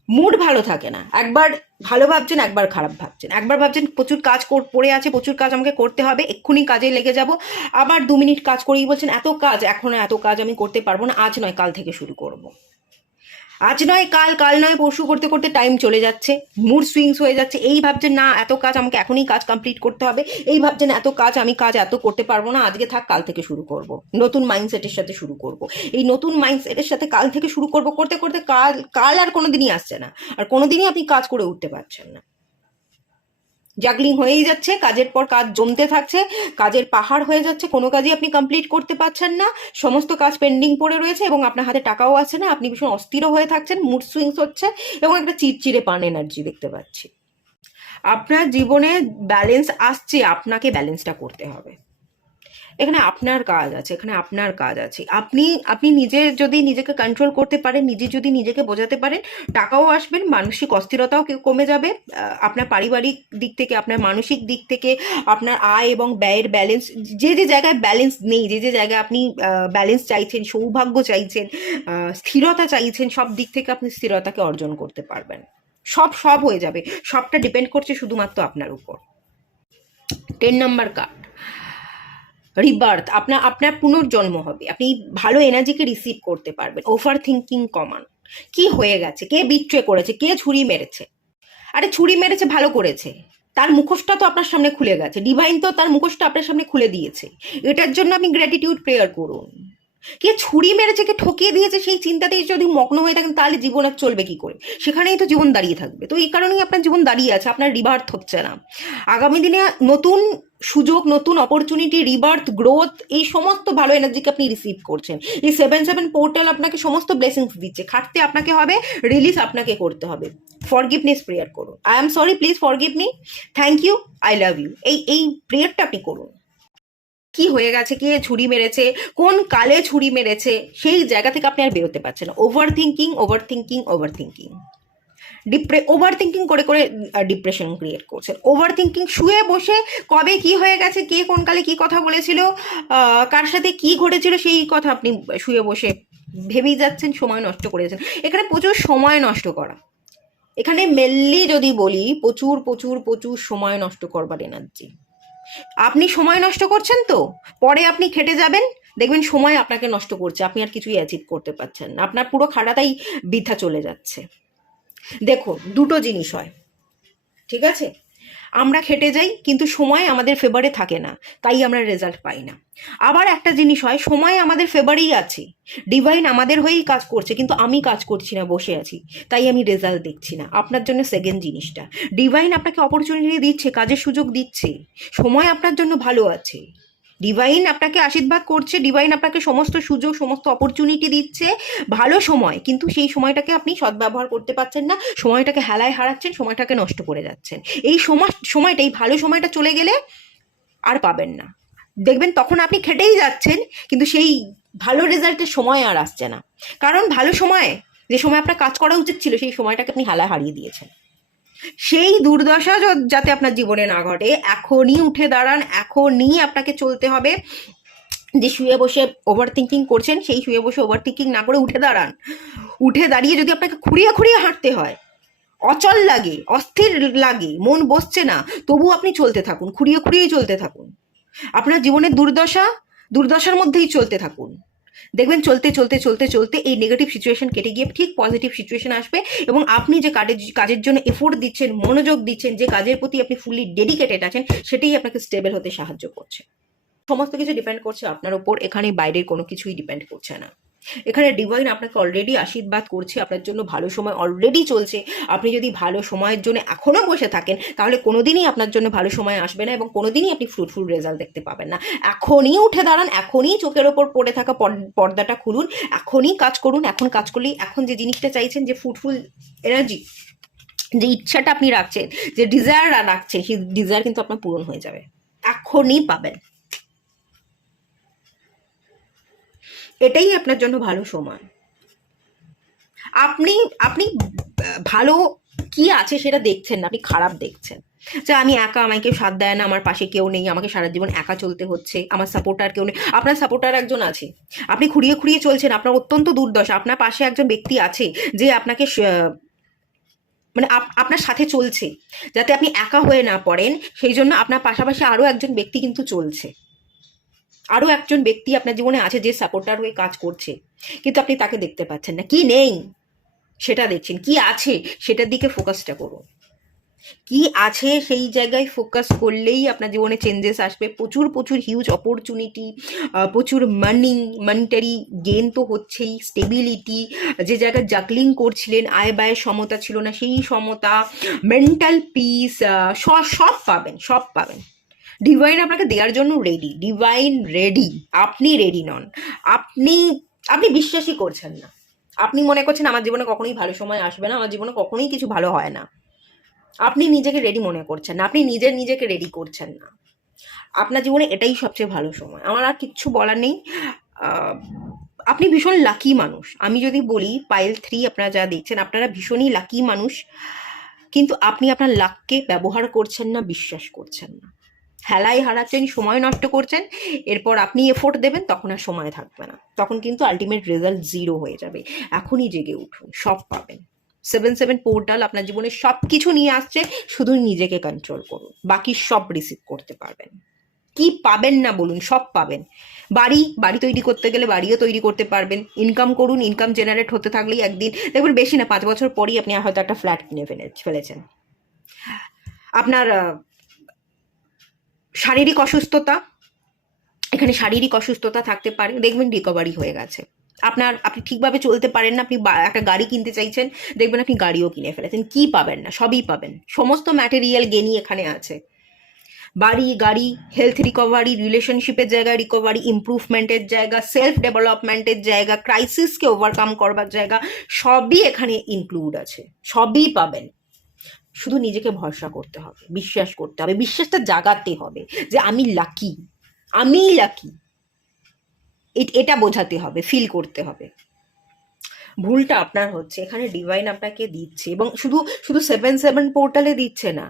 মুড ভালো থাকে না। একবার ভালো ভাবছেন, একবার খারাপ ভাবছেন। একবার ভাবছেন প্রচুর কাজ পড়ে আছে, প্রচুর কাজ আমাকে করতে হবে, এক্ষুনি কাজে লেগে যাব। আবার 2 মিনিট কাজ করেই বলছেন এত কাজ, এখন এত কাজ আমি করতে পারবো না, আজ নয় কাল থেকে শুরু করব। আজ নয় কাল, কাল নয় পরশু করতে করতে টাইম চলে যাচ্ছে, মুড সুইংস হয়ে যাচ্ছে। এই ভাবছেন না এত কাজ আমাকে এখনই কাজ কমপ্লিট করতে হবে, এই ভাবছেন এত কাজ আমি এত করতে পারবো না, আজকে থাক কাল থেকে শুরু করব, নতুন মাইন্ডসেটের সাথে শুরু করব। এই নতুন মাইন্ডসেটের সাথে কাল থেকে শুরু করব করতে করতে কাল আর কোনোদিনই আসছে না, আর কোনোদিনই আপনি কাজ করে উঠতে পারছেন না। জাগলিং হয়েই যাচ্ছে, কাজের পর কাজ জমতে থাকছে, কাজের পাহাড় হয়ে যাচ্ছে, কোনো কাজই আপনি কমপ্লিট করতে পারছেন না, সমস্ত কাজ পেন্ডিং পড়ে রয়েছে এবং আপনার হাতে টাকাও আছে না, আপনি ভীষণ অস্থিরও হয়ে থাকছেন, মুড সুইংস হচ্ছে এবং একটা চিড়চিড়ে পান এনার্জি দেখতে পাচ্ছি। আপনার জীবনে ব্যালেন্স আসছে, আপনাকে ব্যালেন্সটা করতে হবে। এখানে আপনার কাজ আছে, এখানে আপনার কাজ আছে। আপনি নিজে যদি নিজেকে কন্ট্রোল করতে পারেন, নিজে যদি নিজেকে বোঝাতে পারেন, টাকাও আসবেন, মানসিক অস্থিরতাও কমে যাবে। আপনার পারিবারিক দিক থেকে, আপনার মানসিক দিক থেকে, আপনার আয় এবং ব্যয়ের ব্যালেন্স, যে জায়গায় ব্যালেন্স নেই, যে জায়গায় আপনি ব্যালেন্স চাইছেন, সৌভাগ্য চাইছেন, স্থিরতা চাইছেন, সব দিক থেকে আপনি স্থিরতাকে অর্জন করতে পারবেন। সব হয়ে যাবে। সবটা ডিপেন্ড করছে শুধুমাত্র আপনার উপর। 10 নম্বর কার্ড, রিবার্থ। আপনার পুনর্জন্ম হবে। আপনি ভালো এনার্জিকে রিসিভ করতে পারবেন। ওভার থিঙ্কিং কমান। কি হয়ে গেছে, কে বিট্রে করেছে, কে ছুরি মেরেছে? আরে ছুরি মেরেছে, ভালো করেছে, তার মুখোশটা তো আপনার সামনে খুলে গেছে, ডিভাইন তো তার মুখোশটা আপনার সামনে খুলে দিয়েছে। এটার জন্য আপনি গ্র্যাটিটিউড প্রেয়ার করুন। কে ছুরি মেরেছে, কে ঠকিয়ে দিয়েছে, সেই চিন্তাতেই যদি মগ্ন হয়ে থাকেন, তাহলে জীবন আর চলবে কি করে? সেখানেই তো জীবন দাঁড়িয়ে থাকবে। তো এই কারণেই আপনার জীবন দাঁড়িয়ে আছে, আপনার রিবার্থ হচ্ছে না। আগামী দিনে নতুন সুযোগ, নতুন অপরচুনিটি, রিবার্থ, গ্রোথ, এই সমস্ত ভালো এনার্জিকে আপনি রিসিভ করছেন। এই 7/7 পোর্টাল আপনাকে সমস্ত ব্লেসিংস দিচ্ছে। খাটতে আপনাকে হবে, রিলিজ আপনাকে করতে হবে। ফরগিভনেস প্রেয়ার করুন। I am sorry, please forgive me, thank you, I love you. এই প্রেয়ারটা আপনি করুন। কি হয়ে গেছে, কে ছুরি মেরেছে, কোন কালে ছুরি মেরেছে, সেই জায়গা থেকে আপনি আর বেরোতে পারছেন না। ওভার থিঙ্কিং, ওভার থিঙ্কিং করে ডিপ্রেশন ক্রিয়েট করছেন। ওভার থিঙ্কিং, শুয়ে বসে কবে কি হয়ে গেছে, কে কোন কালে কি কথা বলেছিল, কার সাথে কি ঘটেছিল, সেই কথা আপনি শুয়ে বসে ভেবেই যাচ্ছেন, সময় নষ্ট করেছেন। এখানে প্রচুর সময় নষ্ট করা, এখানে মেনলি যদি বলি প্রচুর প্রচুর প্রচুর সময় নষ্ট করবার এনার্জি। আপনি সময় নষ্ট করছেন, তো পরে আপনি খেটে যাবেন, দেখবেন সময় আপনাকে নষ্ট করছে, আপনি আর কিছুই অ্যাচিভ করতে পারছেন না, আপনার পুরো খাটাটাই বৃথা চলে যাচ্ছে। দেখো, দুটো জিনিস হয়, ঠিক আছে? আমরা খেটে যাই, কিন্তু সময় আমাদের ফেভারে থাকে না, তাই আমরা রেজাল্ট পাই না। আবার একটা জিনিস হয়, সময় আমাদের ফেভারেই আছে, ডিভাইন আমাদের হয়েই কাজ করছে, কিন্তু আমি কাজ করছি না, বসে আছি, তাই আমি রেজাল্ট দেখছি না। আপনার জন্য সেকেন্ড জিনিসটা, ডিভাইন আপনাকে অপরচুনিটি দিচ্ছে, কাজের সুযোগ দিচ্ছে, সময় আপনার জন্য ভালো আছে, ডিভাইন আপনাকে আশীর্বাদ করছে, ডিভাইন আপনাকে সমস্ত সুযোগ, সমস্ত অপরচুনিটি দিচ্ছে, ভালো সময়, কিন্তু সেই সময়টাকে আপনি সদ্ব্যবহার করতে পারছেন না, সময়টাকে হেলায় হারাচ্ছেন, সময়টাকে নষ্ট করে যাচ্ছেন। এই সময়টা, এই ভালো সময়টা চলে গেলে আর পাবেন না। দেখবেন তখন আপনি খেটেই যাচ্ছেন, কিন্তু সেই ভালো রেজাল্টের সময় আর আসছে না, কারণ ভালো সময়, যে সময় আপনার কাজ করা উচিত ছিল, সেই সময়টাকে আপনি হেলায় হারিয়ে দিয়েছেন। সেই দুর্দশা যাতে আপনার জীবনে না ঘটে, এখনই উঠে দাঁড়ান, এখনই আপনাকে চলতে হবে। যে শুয়ে বসে ওভার থিঙ্কিং করছেন, সেই শুয়ে বসে ওভার থিঙ্কিং না করে উঠে দাঁড়ান। উঠে দাঁড়িয়ে যদি আপনাকে খুঁড়িয়ে খুঁড়িয়ে হাঁটতে হয়, অচল লাগে, অস্থির লাগে, মন বসছে না, তবু আপনি চলতে থাকুন, খুঁড়িয়ে খুঁড়িয়েই চলতে থাকুন। আপনার জীবনের দুর্দশার মধ্যেই চলতে থাকুন। দেখবেন চলতে চলতে চলতে চলতে এই নেগেটিভ সিচুয়েশন কেটে গিয়ে ঠিক পজিটিভ সিচুয়েশন আসবে, এবং আপনি যে কাজের জন্য এফোর্ট দিচ্ছেন, মনোযোগ দিচ্ছেন, যে কাজের প্রতি আপনি ফুললি ডেডিকেটেড আছেন, সেটাই আপনাকে স্টেবল হতে সাহায্য করছে। সমস্ত কিছু ডিপেন্ড করছে আপনার উপর, এখানে বাইরের কোনো কিছুই ডিপেন্ড করছে না। এখানে ডিভাইন আপনাকে অলরেডি আশীর্বাদ করছে, আপনার জন্য ভালো সময় অলরেডি চলছে। আপনি যদি ভালো সময়ের জন্য এখনও বসে থাকেন তাহলে কোনোদিনই আপনার জন্য ভালো সময় আসবে না এবং কোনোদিনই আপনি ফ্রুটফুল রেজাল্ট দেখতে পাবেন না। এখনই উঠে দাঁড়ান, এখনই চোখের ওপর পড়ে থাকা পর্দাটা খুলুন, এখনই কাজ করুন। এখন কাজ করলেই এখন যে জিনিসটা চাইছেন, যে ফ্রুটফুল এনার্জি, যে ইচ্ছাটা আপনি রাখছেন, যে ডিজায়ার রাখছেন, সেই ডিজায়ার কিন্তু আপনার পূরণ হয়ে যাবে, এখনই পাবেন। এটাই আপনার জন্য ভালো সময়। আপনি আপনি ভালো কি আছে সেটা দেখছেন না, আপনি খারাপ দেখছেন, যে আমি একা, আমাকে কেউ সাথ দেয় না, আমার পাশে কেউ নেই, আমাকে সারা জীবন একা চলতে হচ্ছে, আমার সাপোর্টার কেউ নেই। আপনার সাপোর্টার একজন আছে, আপনি খুঁড়িয়ে খুঁড়িয়ে চলছেন, আপনার অত্যন্ত দুর্দশা, আপনার পাশে একজন ব্যক্তি আছে যে আপনাকে মানে আপনার সাথে চলছে, যাতে আপনি একা হয়ে না পড়েন, সেই জন্য আপনার পাশাপাশি আরও একজন ব্যক্তি কিন্তু চলছে, আরও একজন ব্যক্তি আপনার জীবনে আছে যে সাপোর্টার হয়ে কাজ করছে, কিন্তু আপনি তাকে দেখতে পাচ্ছেন না। কি নেই সেটা দেখছেন, কি আছে সেটার দিকে ফোকাসটা করুন। কি আছে সেই জায়গায় ফোকাস করলেই আপনার জীবনে চেঞ্জেস আসবে। প্রচুর প্রচুর হিউজ অপরচুনিটি, প্রচুর মানিটারি গেন তো হচ্ছেই, স্টেবিলিটি, যে জায়গায় জাগলিং করছিলেন, আয় ব্যয়ের সমতা ছিল না, সেই সমতা, মেন্টাল পিস, সব পাবেন, সব পাবেন। ডিভাইন আপনাকে দেওয়ার জন্য রেডি, ডিভাইন রেডি, আপনি রেডি নন। আপনি আপনি বিশ্বাসই করছেন না, আপনি মনে করছেন আমার জীবনে কখনোই ভালো সময় আসবে না, আমার জীবনে কখনোই কিছু ভালো হয় না। আপনি নিজেকে রেডি মনে করছেন না, আপনি নিজেকে রেডি করছেন না। আপনার জীবনে এটাই সবচেয়ে ভালো সময়, আমার আর কিচ্ছু বলার নেই। আপনি ভীষণ লাকি মানুষ। আমি যদি বলি পাইল 3 আপনারা যা দেখছেন, আপনারা ভীষণই লাকি মানুষ, কিন্তু আপনি আপনার লাককে ব্যবহার করছেন না, বিশ্বাস করছেন না, হেলাই হারাচ্ছেন, সময় নষ্ট করছেন। এরপর আপনি এফোর্ট দেবেন, তখন আর সময় থাকবে না, তখন কিন্তু আলটিমেট রেজাল্ট 0 হয়ে যাবে। এখনই জেগে উঠুন, সব পাবেন। 7/7 পোর্টাল আপনার জীবনে সব কিছু নিয়ে আসছে, শুধু নিজেকে কন্ট্রোল করুন, বাকি সব রিসিভ করতে পারবেন। কি পাবেন না বলুন, সব পাবেন। বাড়ি তৈরি করতে গেলে বাড়িও তৈরি করতে পারবেন। ইনকাম করুন, ইনকাম জেনারেট হতে থাকলেই একদিন দেখবেন, বেশি না 5 বছর পরই আপনি হয়তো একটা ফ্ল্যাট কিনে ফেলেছেন। আপনার শারীরিক অসুস্থতা, এখানে শারীরিক অসুস্থতা থাকতে পারে, দেখবেন রিকভারি হয়ে গেছে। আপনি ঠিকভাবে চলতে পারেন না, আপনি একটা গাড়ি কিনতে চাইছেন, দেখবেন আপনি গাড়িও কিনে ফেলেছেন। কি পাবেন না, সবই পাবেন, সমস্ত ম্যাটেরিয়াল গেনই এখানে আছে। বাড়ি, গাড়ি, হেলথ রিকভারি, রিলেশনশিপের জায়গায় রিকভারি, ইমপ্রুভমেন্টের জায়গা, সেলফ ডেভেলপমেন্টের জায়গা, ক্রাইসিসকে ওভারকাম করবার জায়গা, সবই এখানে ইনক্লুড আছে, সবই পাবেন। শুধু নিজেকে ভরসা করতে হবে, বিশ্বাস করতে হবে, বিশ্বাসটা জাগাতে হবে যে আমি লাকি, আমি লাকি, এটা বোঝাতে হবে, ফিল করতে হবে। ভুলটা আপনার হচ্ছে, এখানে ডিভাইন আপনাকে দিচ্ছে, এবং শুধু শুধু 7/7 পোর্টালে দিচ্ছে না,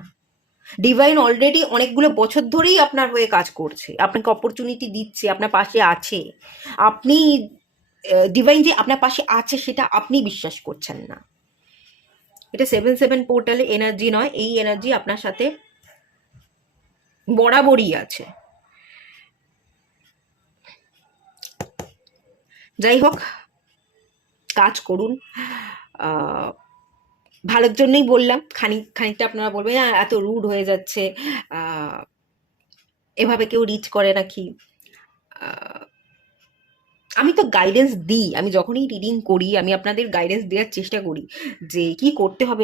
ডিভাইন অলরেডি অনেকগুলো বছর ধরেই আপনার হয়ে কাজ করছে, আপনাকে অপরচুনিটি দিচ্ছে, আপনার পাশে আছে। আপনি ডিভাইন যে আপনার পাশে আছে সেটা আপনি বিশ্বাস করছেন না। এটা 7/7 পোর্টালে এনার্জি নয়, এই এনার্জি আপনার সাথে বরাবরই আছে। যাই হোক, কাজ করুন। ভালোর জন্যই বললাম, খানিকটা আপনারা বলবেন না এত রুড হয়ে যাচ্ছে, এভাবে কেউ রিচ করে নাকি। আমি তো গাইডেন্স দিই, আমি যখনই রিডিং করি আমি আপনাদের গাইডেন্স দেওয়ার চেষ্টা করি যে কি করতে হবে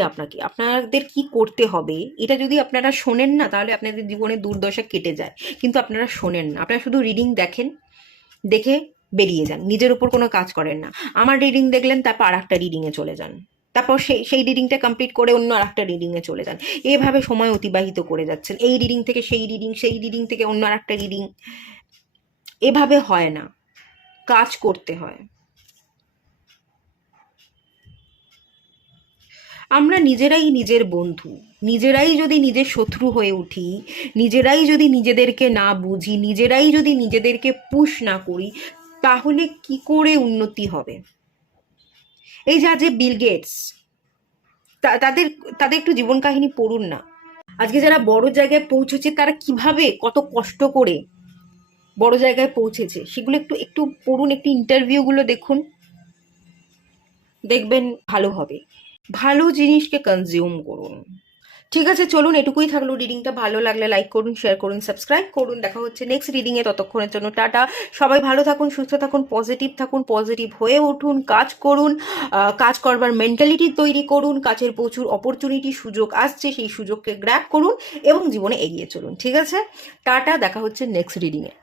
আপনাদের কি করতে হবে। এটা যদি আপনারা শোনেন না তাহলে আপনাদের জীবনে দুর্দশা কেটে যায়, কিন্তু আপনারা শোনেন না, আপনারা শুধু রিডিং দেখে বেরিয়ে যান, নিজের উপর কোনো কাজ করেন না। আমার রিডিং দেখলেন, তারপর আর একটা রিডিংয়ে চলে যান, তারপর সেই রিডিংটা কমপ্লিট করে অন্য আর একটা রিডিংয়ে চলে যান, এভাবে সময় অতিবাহিত করে যাচ্ছেন, এই রিডিং থেকে সেই রিডিং থেকে অন্য আর একটা রিডিং। এভাবে হয় না, কাজ করতে হয়। আমরা নিজেরাই নিজের বন্ধু, নিজেরাই যদি নিজের শত্রু হয়ে উঠি, নিজেরাই যদি নিজেদেরকে না বুঝি, নিজেরাই যদি নিজেদেরকে পুশ না করি, তাহলে কি করে উন্নতি হবে। এই যে বিল গেটস, তাদের তাদের একটু জীবন কাহিনী পড়ুন না। আজকে যারা বড় জায়গায় পৌঁছেছে তারা কিভাবে কত কষ্ট করে বড় জায়গায় পৌঁছেছে সেগুলো একটু একটু পড়ুন, একটু ইন্টারভিউগুলো দেখুন, দেখবেন ভালো হবে। ভালো জিনিসকে কনজিউম করুন, ঠিক আছে, চলুন এটুকুই থাকলো রিডিংটা। ভালো লাগলে লাইক করুন, শেয়ার করুন, সাবস্ক্রাইব করুন। দেখা হচ্ছে নেক্সট রিডিংয়ে, ততক্ষণের জন্য টাটা। সবাই ভালো থাকুন, সুস্থ থাকুন, পজিটিভ হয়ে উঠুন, কাজ করুন, কাজ করবার মেন্টালিটি তৈরি করুন। কাজের প্রচুর অপরচুনিটি, সুযোগ আসছে, সেই সুযোগকে গ্র্যাব করুন এবং জীবনে এগিয়ে চলুন। ঠিক আছে, টাটা, দেখা হচ্ছে নেক্সট রিডিংয়ে।